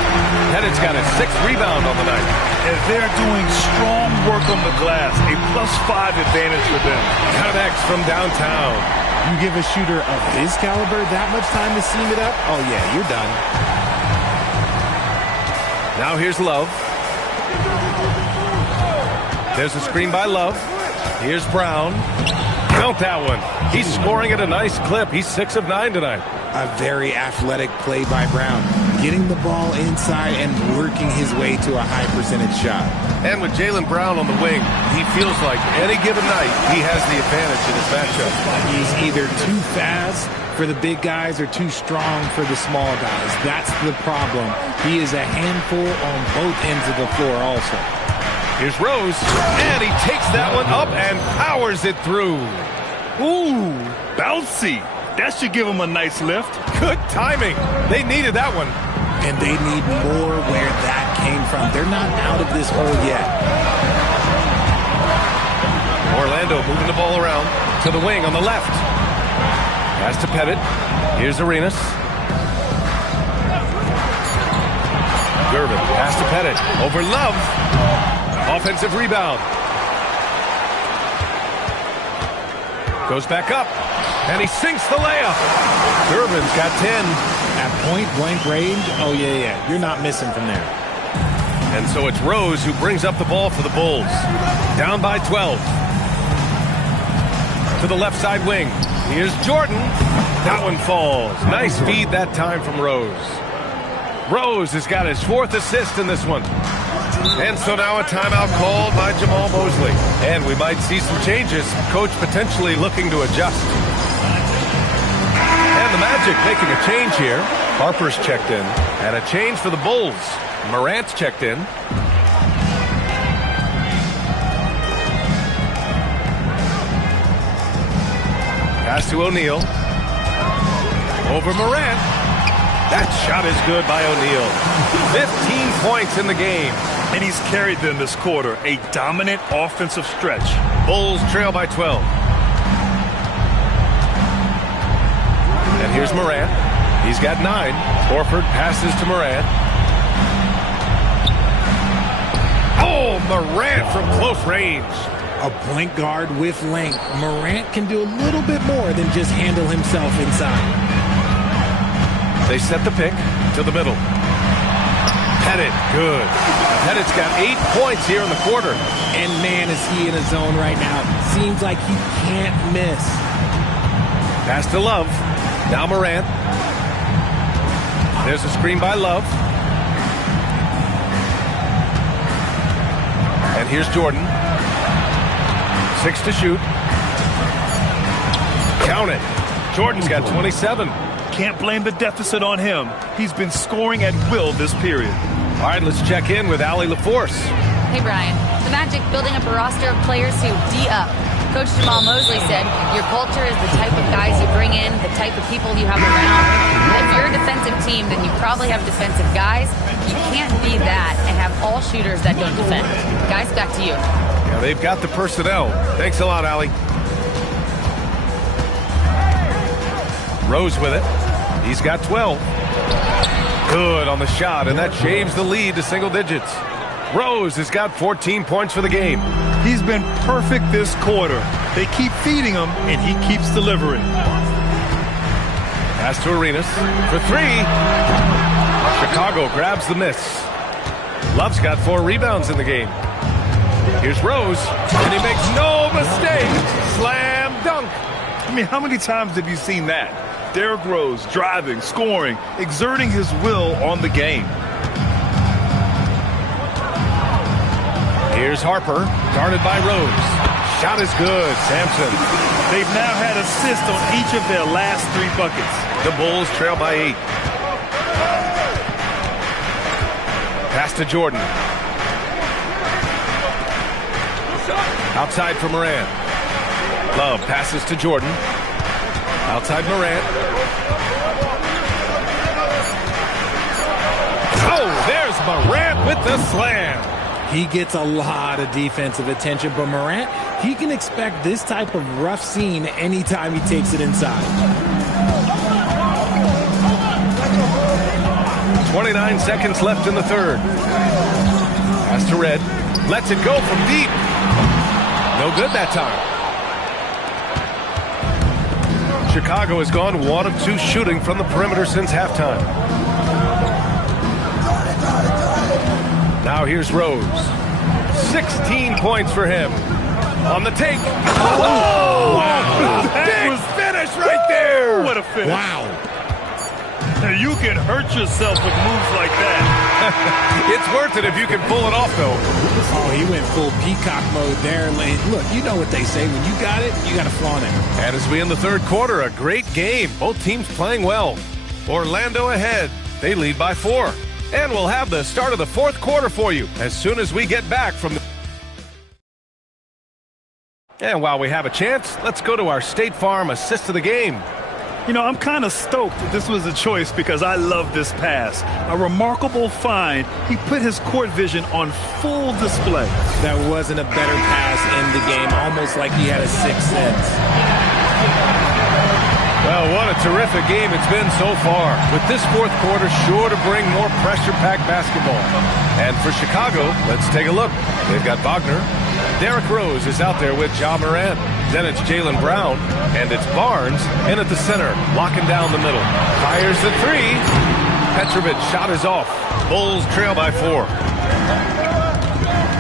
Pettit's got his 6th rebound on the night. And they're doing strong work on the glass. A +5 advantage for them. Connects from downtown. You give a shooter of his caliber that much time to seam it up? Oh, yeah, you're done. Now here's Love. There's a screen by Love. Here's Brown. Count that one. He's scoring at a nice clip. He's 6 of 9 tonight. A very athletic play by Brown. Getting the ball inside and working his way to a high percentage shot. And with Jaylen Brown on the wing, he feels like any given night he has the advantage in his matchup. He's either too fast for the big guys or too strong for the small guys. That's the problem. He is a handful on both ends of the floor also. Here's Rose, and he takes that one up and powers it through. Ooh, bouncy. That should give him a nice lift. Good timing. They needed that one. And they need more where that came from. They're not out of this hole yet. Orlando moving the ball around to the wing on the left. Pass to Pettit. Here's Arenas. Gervin, pass to Pettit. Over Love. Offensive rebound. Goes back up. And he sinks the layup. Gervin's got 10. At point-blank range, oh, yeah. You're not missing from there. And so it's Rose who brings up the ball for the Bulls. Down by 12. To the left side wing. Here's Jordan. That one falls. Nice feed that time from Rose. Rose has got his 4th assist in this one. And so now a timeout called by Jamahl Mosley. And we might see some changes. Coach potentially looking to adjust. And the Magic making a change here. Harper's checked in. And a change for the Bulls. Morant's checked in. Pass to O'Neal. Over Morant. That shot is good by O'Neal. 15 points in the game. And he's carried them this quarter. A dominant offensive stretch. Bulls trail by 12. And here's Morant. He's got 9. Horford passes to Morant. Oh, Morant from close range. A point guard with length. Morant can do a little bit more than just handle himself inside. They set the pick to the middle. Pettit, good. Pettit's got 8 points here in the quarter. And man, is he in a zone right now. Seems like he can't miss. Pass to Love. Now Morant. There's a screen by Love. And here's Jordan. 6 to shoot. Count it. Jordan's got 27. Can't blame the deficit on him. He's been scoring at will this period. All right, let's check in with Allie LaForce. Hey, Brian. The Magic building up a roster of players who D-up. Coach Jamahl Mosley said, your culture is the type of guys you bring in, the type of people you have around. If you're a defensive team, then you probably have defensive guys. You can't be that and have all shooters that don't defend. Guys, back to you. Yeah, they've got the personnel. Thanks a lot, Allie. Rose with it. He's got 12. Good on the shot, and that shaves the lead to single digits. Rose has got 14 points for the game. He's been perfect this quarter. They keep feeding him, and he keeps delivering. Pass to Arenas for 3. Chicago grabs the miss. Love's got 4 rebounds in the game. Here's Rose, and he makes no mistake. Slam dunk. I mean, how many times have you seen that? Derrick Rose driving, scoring, exerting his will on the game. Here's Harper, guarded by Rose. Shot is good, Sampson. They've now had assists on each of their last 3 buckets. The Bulls trail by 8. Pass to Jordan. Outside for Morant. Love passes to Jordan. Outside Morant. Oh, there's Morant with the slam. He gets a lot of defensive attention, but Morant, he can expect this type of rough scene anytime he takes it inside. 29 seconds left in the third. Pass to red. Lets it go from deep. No good that time. Chicago has gone 1 of 2 shooting from the perimeter since halftime. Now here's Rose. 16 points for him. On the take. Oh! Wow. Big finish right there. What a finish. Wow. You can hurt yourself with moves like that. It's worth it if you can pull it off, though. Oh, he went full peacock mode there. Look, you know what they say. When you got it, you got to flaunt it. And as we end the third quarter, a great game. Both teams playing well. Orlando ahead. They lead by 4. And we'll have the start of the fourth quarter for you as soon as we get back from the... And while we have a chance, let's go to our State Farm assist of the game. You know, I'm kind of stoked that this was a choice because I love this pass. A remarkable find. He put his court vision on full display. That wasn't a better pass in the game, almost like he had a sixth sense. Well, what a terrific game it's been so far. With this fourth quarter sure to bring more pressure-packed basketball. And for Chicago, let's take a look. They've got Wagner. Derrick Rose is out there with Ja Morant. Then it's Jaylen Brown, and it's Barnes in at the center, locking down the middle. Fires the 3. Petrovic shot is off. Bulls trail by 4.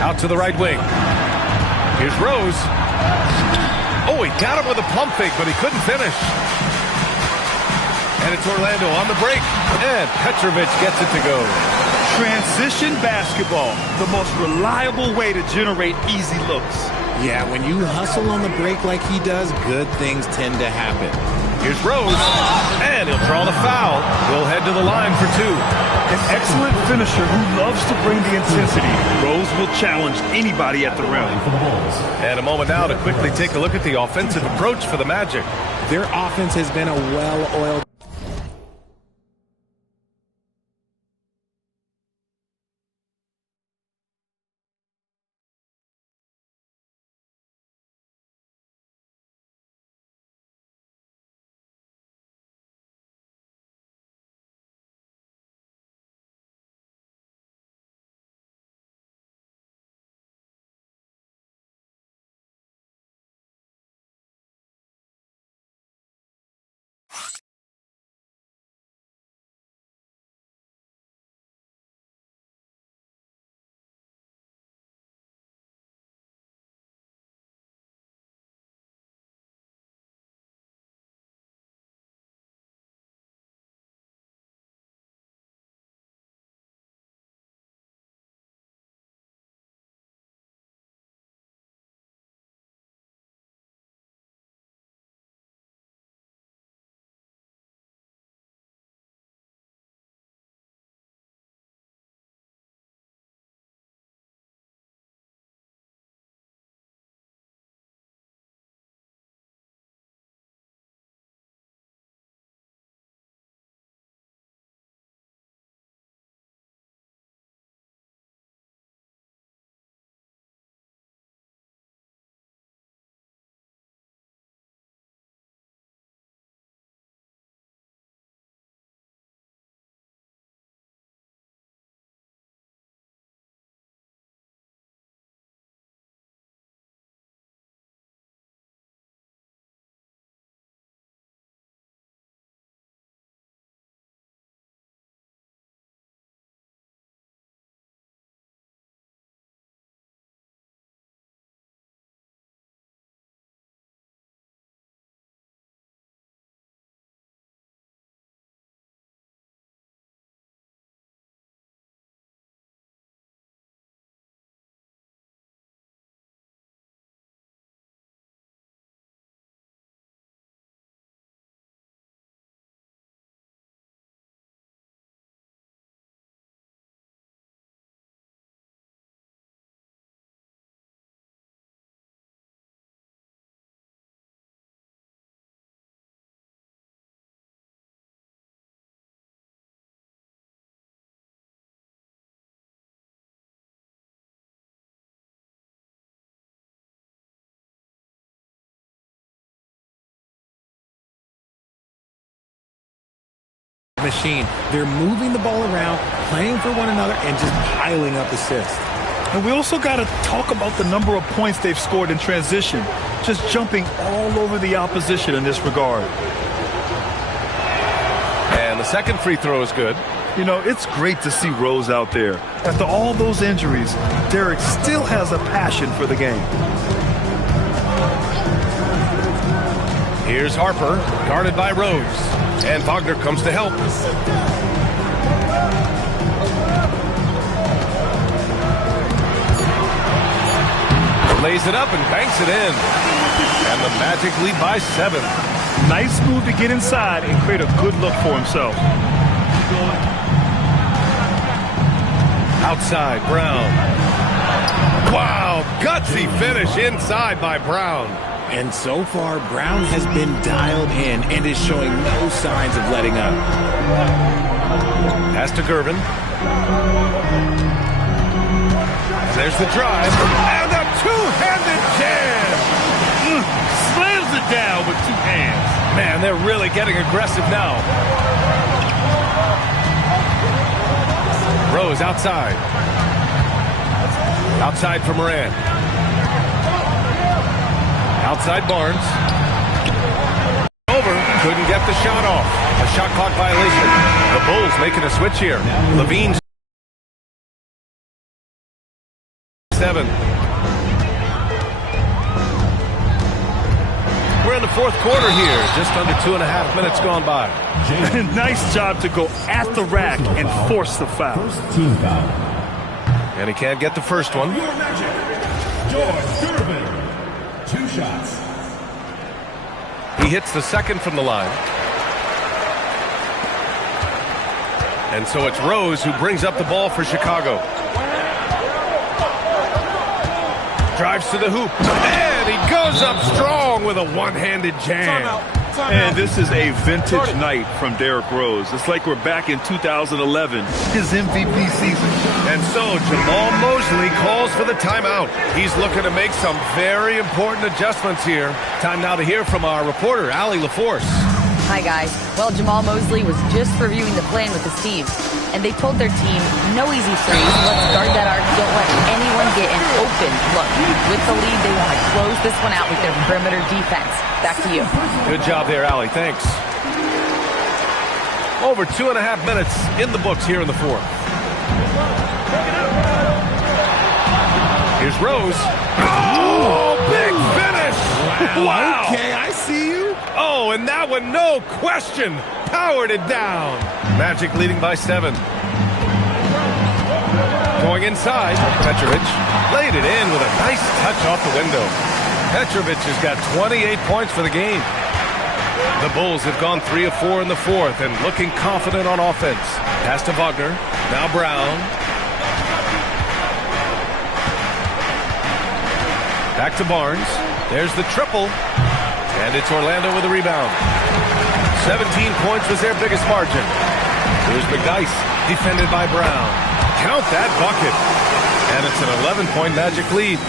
Out to the right wing. Here's Rose. Oh, he got him with a pump fake, but he couldn't finish. And it's Orlando on the break, and Petrovic gets it to go. Transition basketball, the most reliable way to generate easy looks. Yeah, when you hustle on the break like he does, good things tend to happen. Here's Rose, and he'll draw the foul. We'll head to the line for 2. An excellent finisher who loves to bring the intensity. Rose will challenge anybody at the rim. And a moment now to quickly take a look at the offensive approach for the Magic. Their offense has been a well-oiled... machine. They're moving the ball around, playing for one another, and just piling up assists. And we also got to talk about the number of points they've scored in transition, just jumping all over the opposition in this regard. And the second free throw is good. You know, it's great to see Rose out there. After all those injuries, Derek still has a passion for the game. Here's Harper, guarded by Rose. And Wagner comes to help. Lays it up and banks it in. And the Magic lead by 7. Nice move to get inside and create a good look for himself. Outside, Brown. Wow, gutsy finish inside by Brown. And so far, Brown has been dialed in and is showing no signs of letting up. Pass to Gervin. There's the drive. And a two-handed jam. Slams it down with 2 hands. Man, they're really getting aggressive now. Rose outside. Outside for Moran. Outside Barnes. Over. Couldn't get the shot off. A shot clock violation. The Bulls making a switch here. Levine's 7. We're in the fourth quarter here. Just under 2.5 minutes gone by. Nice job to go at the rack and force the foul. First team foul. And he can't get the first one. George Gervin. 2 shots. He hits the second from the line. And so it's Rose who brings up the ball for Chicago. Drives to the hoop. And he goes up strong with a one-handed jam. And this is a vintage night from Derrick Rose. It's like we're back in 2011, his MVP season. And so Jamal Mosley calls for the timeout. He's looking to make some very important adjustments here. Time now to hear from our reporter, Allie LaForce. Hi, guys. Well, Jamal Mosley was just reviewing the plan with his team, and they told their team, no easy threes. Let's guard that arc. Don't let anyone get an open look. With the lead, they want to close this one out with their perimeter defense. Back to you. Good job there, Allie. Thanks. Over 2.5 minutes in the books here in the fourth. Here's Rose. Oh, big finish! Wow. Okay, I see you. Oh, and that one, no question, powered it down. Magic leading by 7. Going inside, Petrovic laid it in with a nice touch off the window. Petrovic has got 28 points for the game. The Bulls have gone 3 of 4 in the fourth and looking confident on offense. Pass to Wagner, now Brown. Back to Barnes. There's the triple. And it's Orlando with a rebound. 17 points was their biggest margin. Here's McDyess, defended by Brown. Count that bucket. And it's an 11-point Magic lead.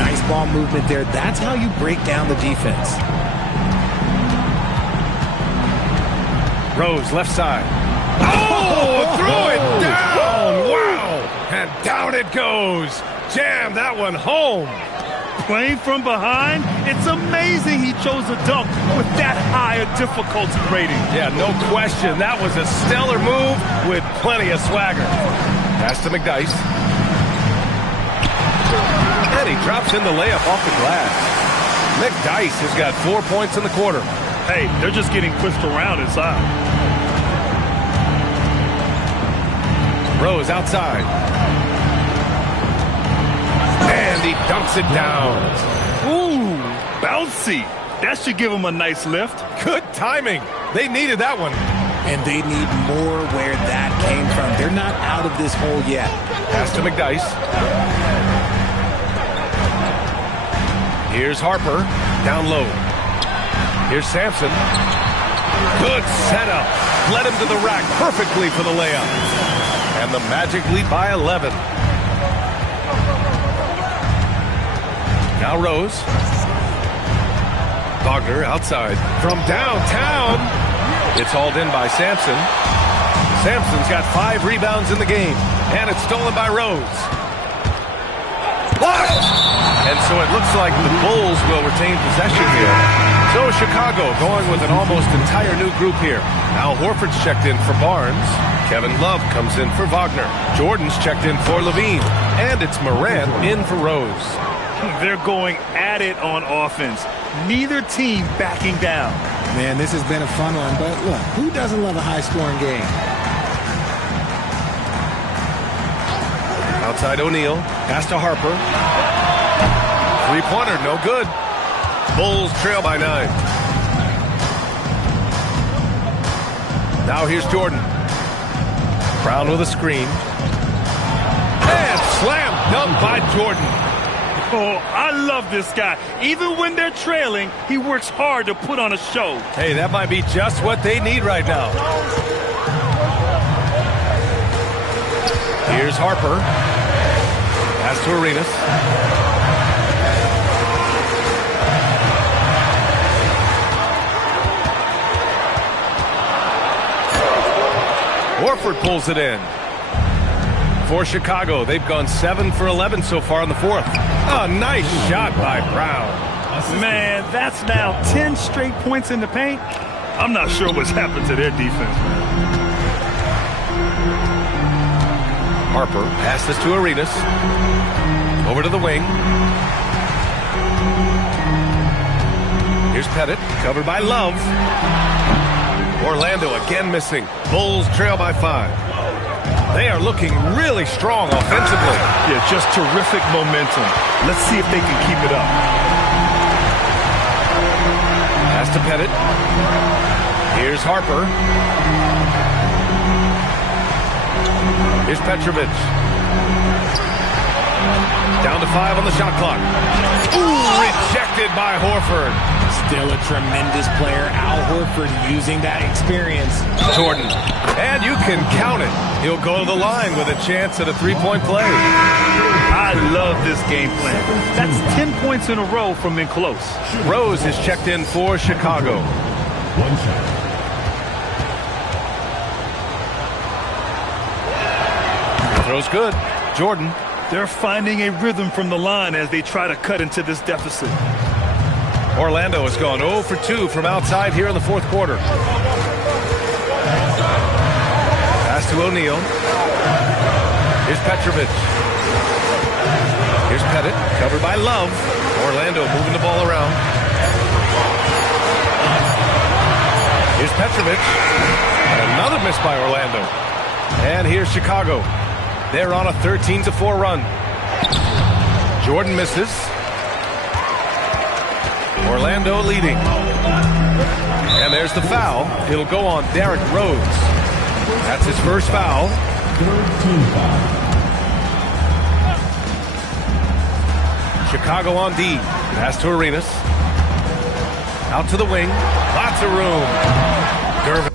Nice ball movement there. That's how you break down the defense. Rose, left side. Oh, threw it down. Wow. And down it goes. Jam that one home. Playing from behind, it's amazing he chose a dunk with that high a difficulty rating. Yeah, no question. That was a stellar move with plenty of swagger. Pass to McDyess. And he drops in the layup off the glass. McDyess has got 4 points in the quarter. Hey, they're just getting pushed around inside. Rose outside. And he dunks it down. Ooh, bouncy. That should give him a nice lift. Good timing. They needed that one. And they need more where that came from. They're not out of this hole yet. Pass to McDyess. Here's Harper. Down low. Here's Sampson. Good setup. Led him to the rack perfectly for the layup. And the Magic lead by 11. Now Rose. Wagner outside. From downtown. It's hauled in by Sampson. Sampson's got 5 rebounds in the game. And it's stolen by Rose. So it looks like the Bulls will retain possession here. So Chicago going with an almost entire new group here. Al Horford's checked in for Barnes. Kevin Love comes in for Wagner. Jordan's checked in for Levine. And it's Morant in for Rose. They're going at it on offense. Neither team backing down. Man, this has been a fun one, but look, who doesn't love a high-scoring game? Outside O'Neal. Pass to Harper. Three-pointer, no good. Bulls trail by 9. Now here's Jordan. Brown with a screen. And slam dunk by Jordan. Oh, I love this guy. Even when they're trailing, he works hard to put on a show. Hey, that might be just what they need right now. Here's Harper. Pass to Arenas. Horford pulls it in. For Chicago, they've gone 7 for 11 so far in the fourth. A nice shot by Brown. Man, that's now 10 straight points in the paint. I'm not sure what's happened to their defense, man. Harper passes to Arenas. Over to the wing. Here's Pettit, covered by Love. Orlando again missing. Bulls trail by 5. They are looking really strong offensively. Yeah, just terrific momentum. Let's see if they can keep it up. Pass to Pettit. Here's Harper. Here's Petrovic. Down to 5 on the shot clock. Ooh, rejected by Horford. Still a tremendous player. Al Horford using that experience. Jordan. And you can count it. He'll go to the line with a chance at a three-point play. I love this game plan. That's 10 points in a row from in close. Rose is checked in for Chicago. One shot. Throw's good. Jordan. They're finding a rhythm from the line as they try to cut into this deficit. Orlando has gone 0 for 2 from outside here in the fourth quarter. Pass to O'Neal. Here's Petrovic. Here's Pettit, covered by Love. Orlando moving the ball around. Here's Petrovic. And another miss by Orlando. And here's Chicago. They're on a 13-4 run. Jordan misses. Orlando leading. And there's the foul. It'll go on Derrick Rose. That's his first foul. Chicago on D. Pass to Arenas. Out to the wing. Lots of room. Gervin.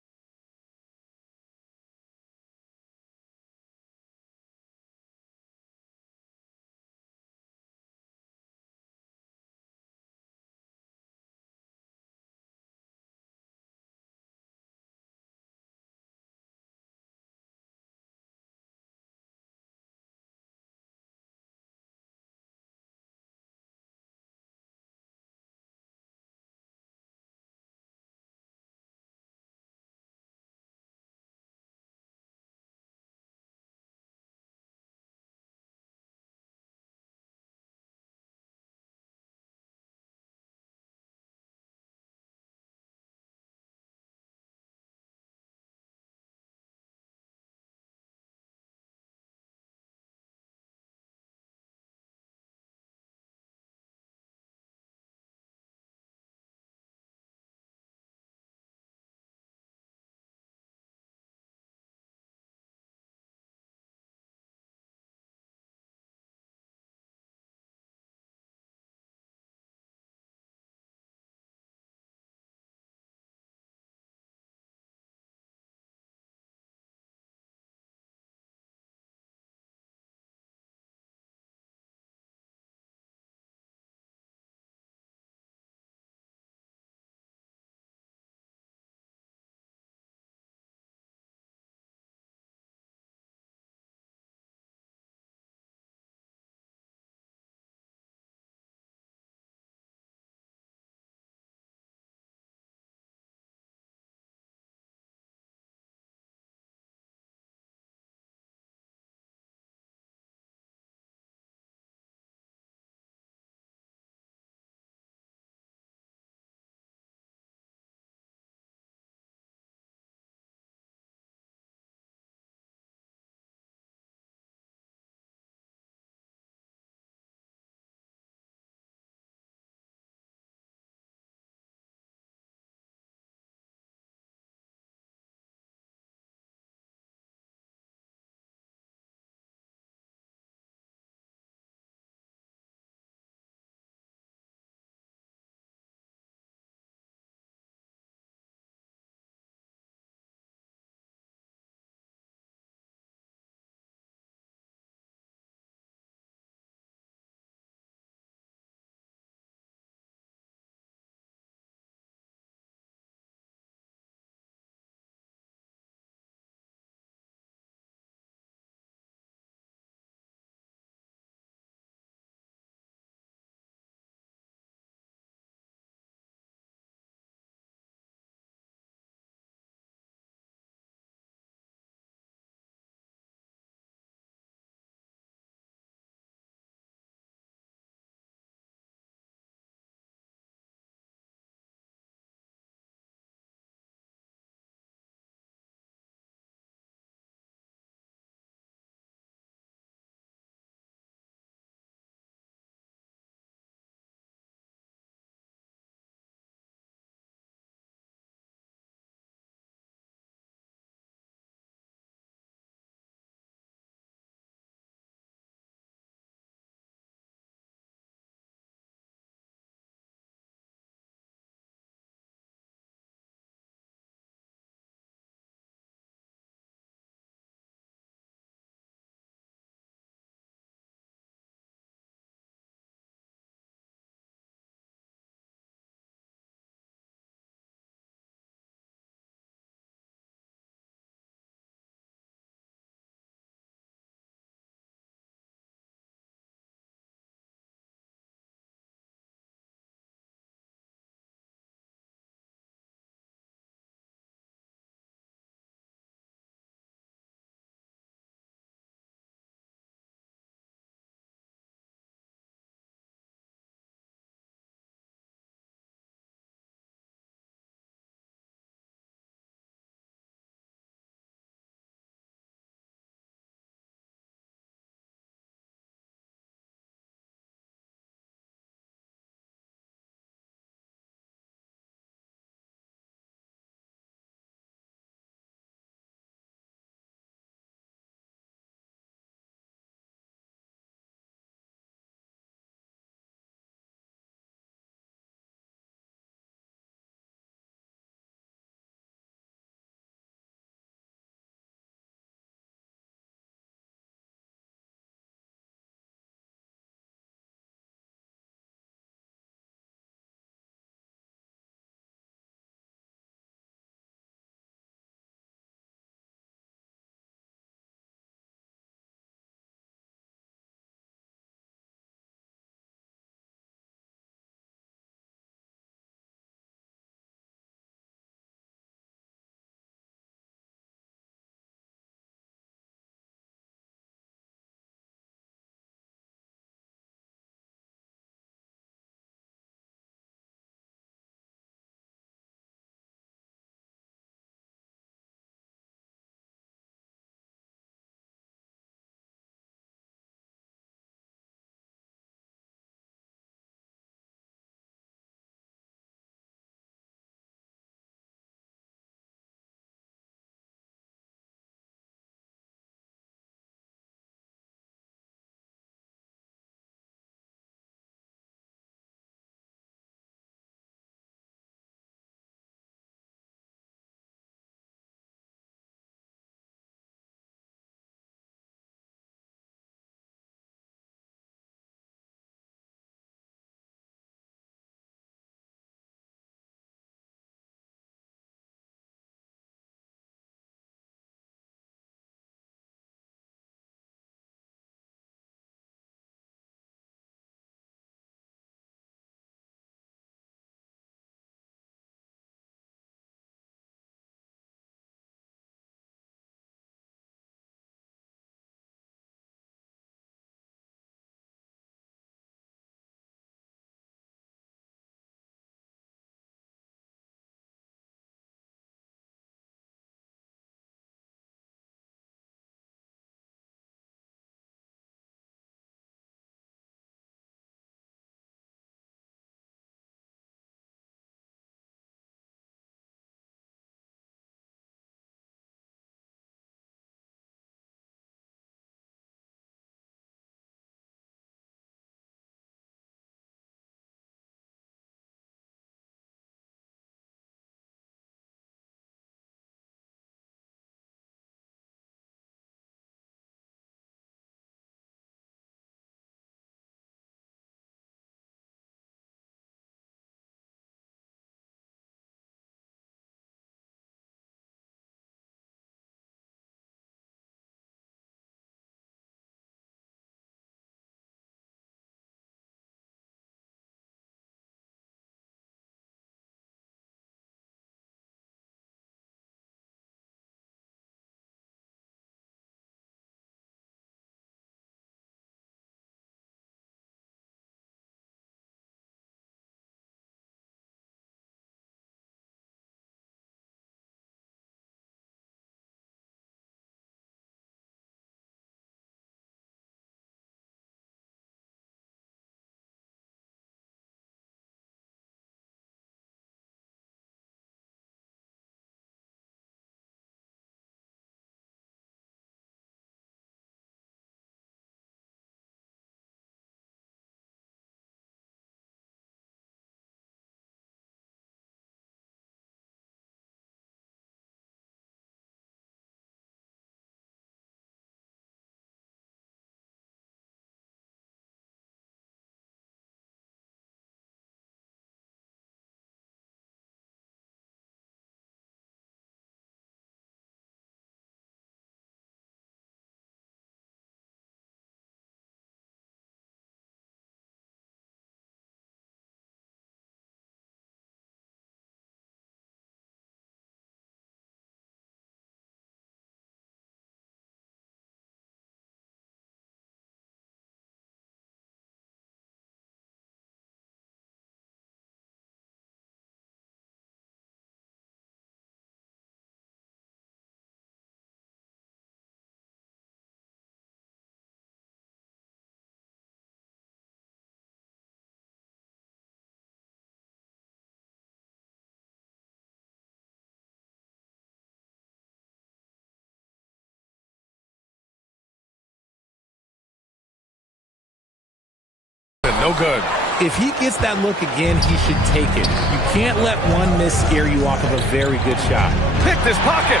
No good. If he gets that look again, he should take it. You can't let one miss scare you off of a very good shot. Pick this pocket.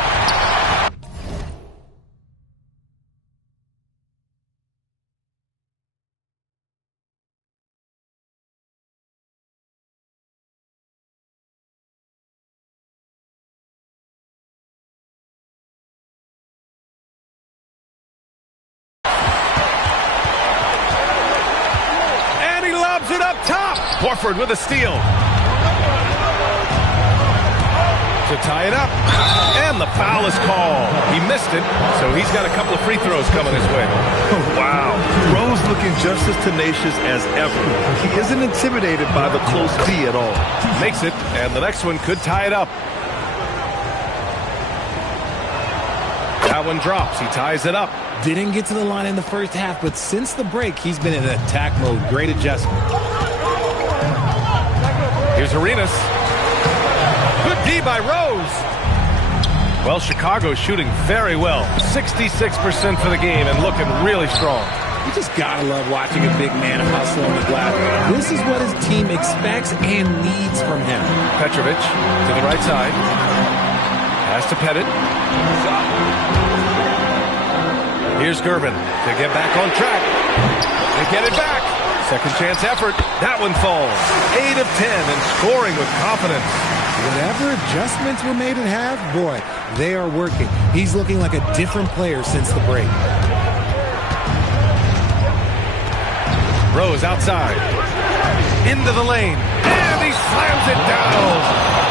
It up top. Horford with a steal. To tie it up. And the foul is called. He missed it, so he's got a couple of free throws coming his way. Wow. Rose looking just as tenacious as ever. He isn't intimidated by the close D at all. Makes it, and the next one could tie it up. That one drops. He ties it up. Didn't get to the line in the first half, but since the break, he's been in attack mode. Great adjustment. Here's Arenas. Good D by Rose. Well, Chicago's shooting very well. 66% for the game and looking really strong. You just gotta love watching a big man hustle on the glass. This is what his team expects and needs from him. Petrovic to the right side. Has to Pettit. Here's Gervin to get back on track. They get it back. Second chance effort. That one falls. 8 of 10 and scoring with confidence. Whatever adjustments were made at half, boy, they are working. He's looking like a different player since the break. Rose outside. Into the lane. And he slams it down.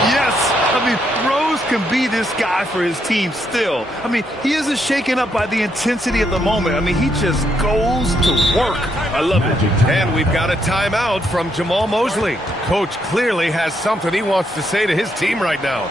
Yes. I mean, Rose can be this guy for his team still. I mean, he isn't shaken up by the intensity of the moment. I mean, he just goes to work. I love it. And we've got a timeout from Jamal Mosley. Coach clearly has something he wants to say to his team right now.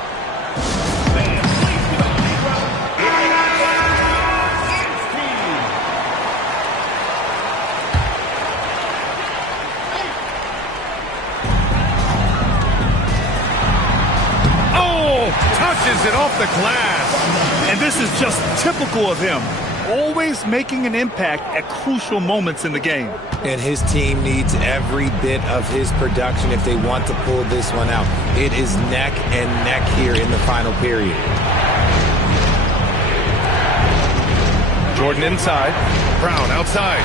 Touches it off the glass. And this is just typical of him. Always making an impact at crucial moments in the game. And his team needs every bit of his production if they want to pull this one out. It is neck and neck here in the final period. Jordan inside. Brown outside.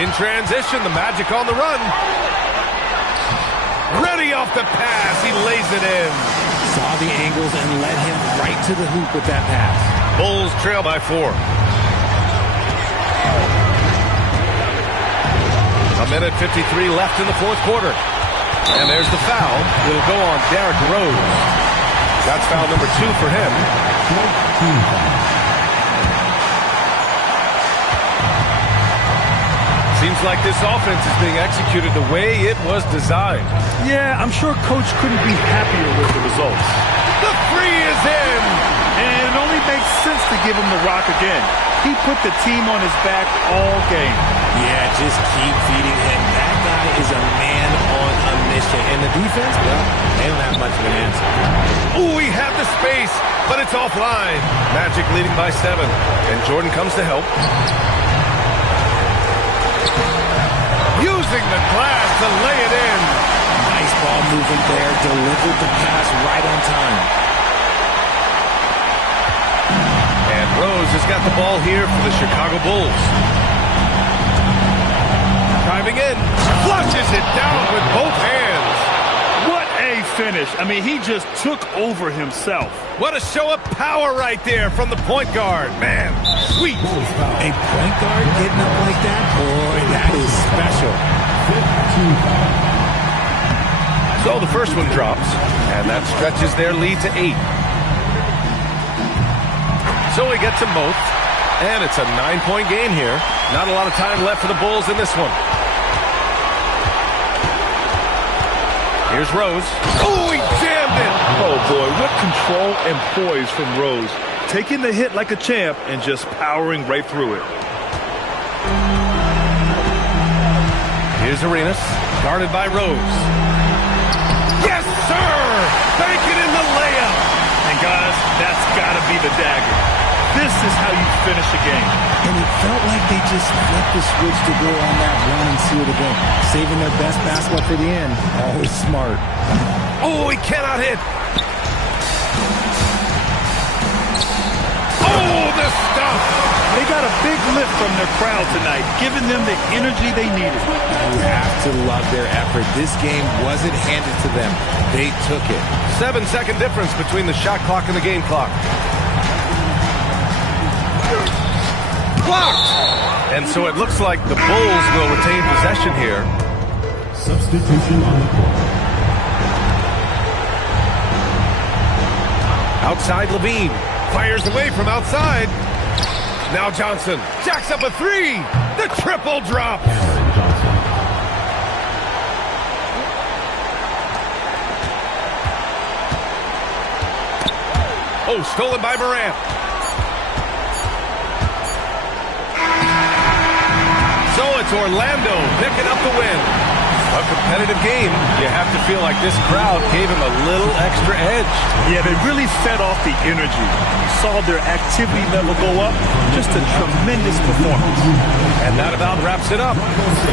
In transition, the Magic on the run. Ready off the pass. He lays it in. Saw the angles and led him right to the hoop with that pass. Bulls trail by 4. A minute 53 left in the fourth quarter. And there's the foul. It'll go on Derrick Rose. That's foul number 2 for him. Seems like this offense is being executed the way it was designed. Yeah, I'm sure Coach couldn't be happier with the results. The three is in! And it only makes sense to give him the rock again. He put the team on his back all game. Yeah, just keep feeding him. That guy is a man on a mission. And the defense, well, they don't have much of an answer. Ooh, he had the space, but it's offline. Magic leading by 7. And Jordan comes to help. Using the glass to lay it in. Nice ball movement there. Delivered the pass right on time. And Rose has got the ball here for the Chicago Bulls. Driving in. Flushes it down with both hands. What a finish. I mean, he just took over himself. What a show of power right there from the point guard. Man, sweet. A point guard getting up like that? Boy, that is special. So the first one drops, and that stretches their lead to 8. So he gets them both, and it's a 9-point game here. Not a lot of time left for the Bulls in this one. Here's Rose. Oh, he jammed it! Oh, boy, what control and poise from Rose. Taking the hit like a champ and just powering right through it. Here's Arenas, guarded by Rose. Yes, sir! Bank it in the layup! And, guys, that's got to be the dagger. This is how you finish a game. And it felt like they just flipped the switch to go on that run and seal the game. Saving their best basketball for the end. Always smart. Oh, he cannot hit. Oh, the stop. They got a big lift from their crowd tonight, giving them the energy they needed. You have to love their effort. This game wasn't handed to them. They took it. 7-second difference between the shot clock and the game clock. Blocked! And so it looks like the Bulls will retain possession here. Substitution on the court. Outside Levine. Fires away from outside. Now Johnson jacks up a three. The triple drop. Cameron Johnson. Oh, stolen by Morant. So it's Orlando picking up the win. A competitive game. You have to feel like this crowd gave him a little extra edge. Yeah, they really fed off the energy. You saw their activity level go up. Just a tremendous performance. And that about wraps it up.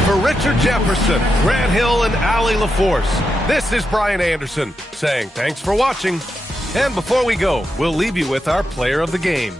For Richard Jefferson, Grant Hill, and Allie LaForce, this is Brian Anderson saying thanks for watching. And before we go, we'll leave you with our player of the game.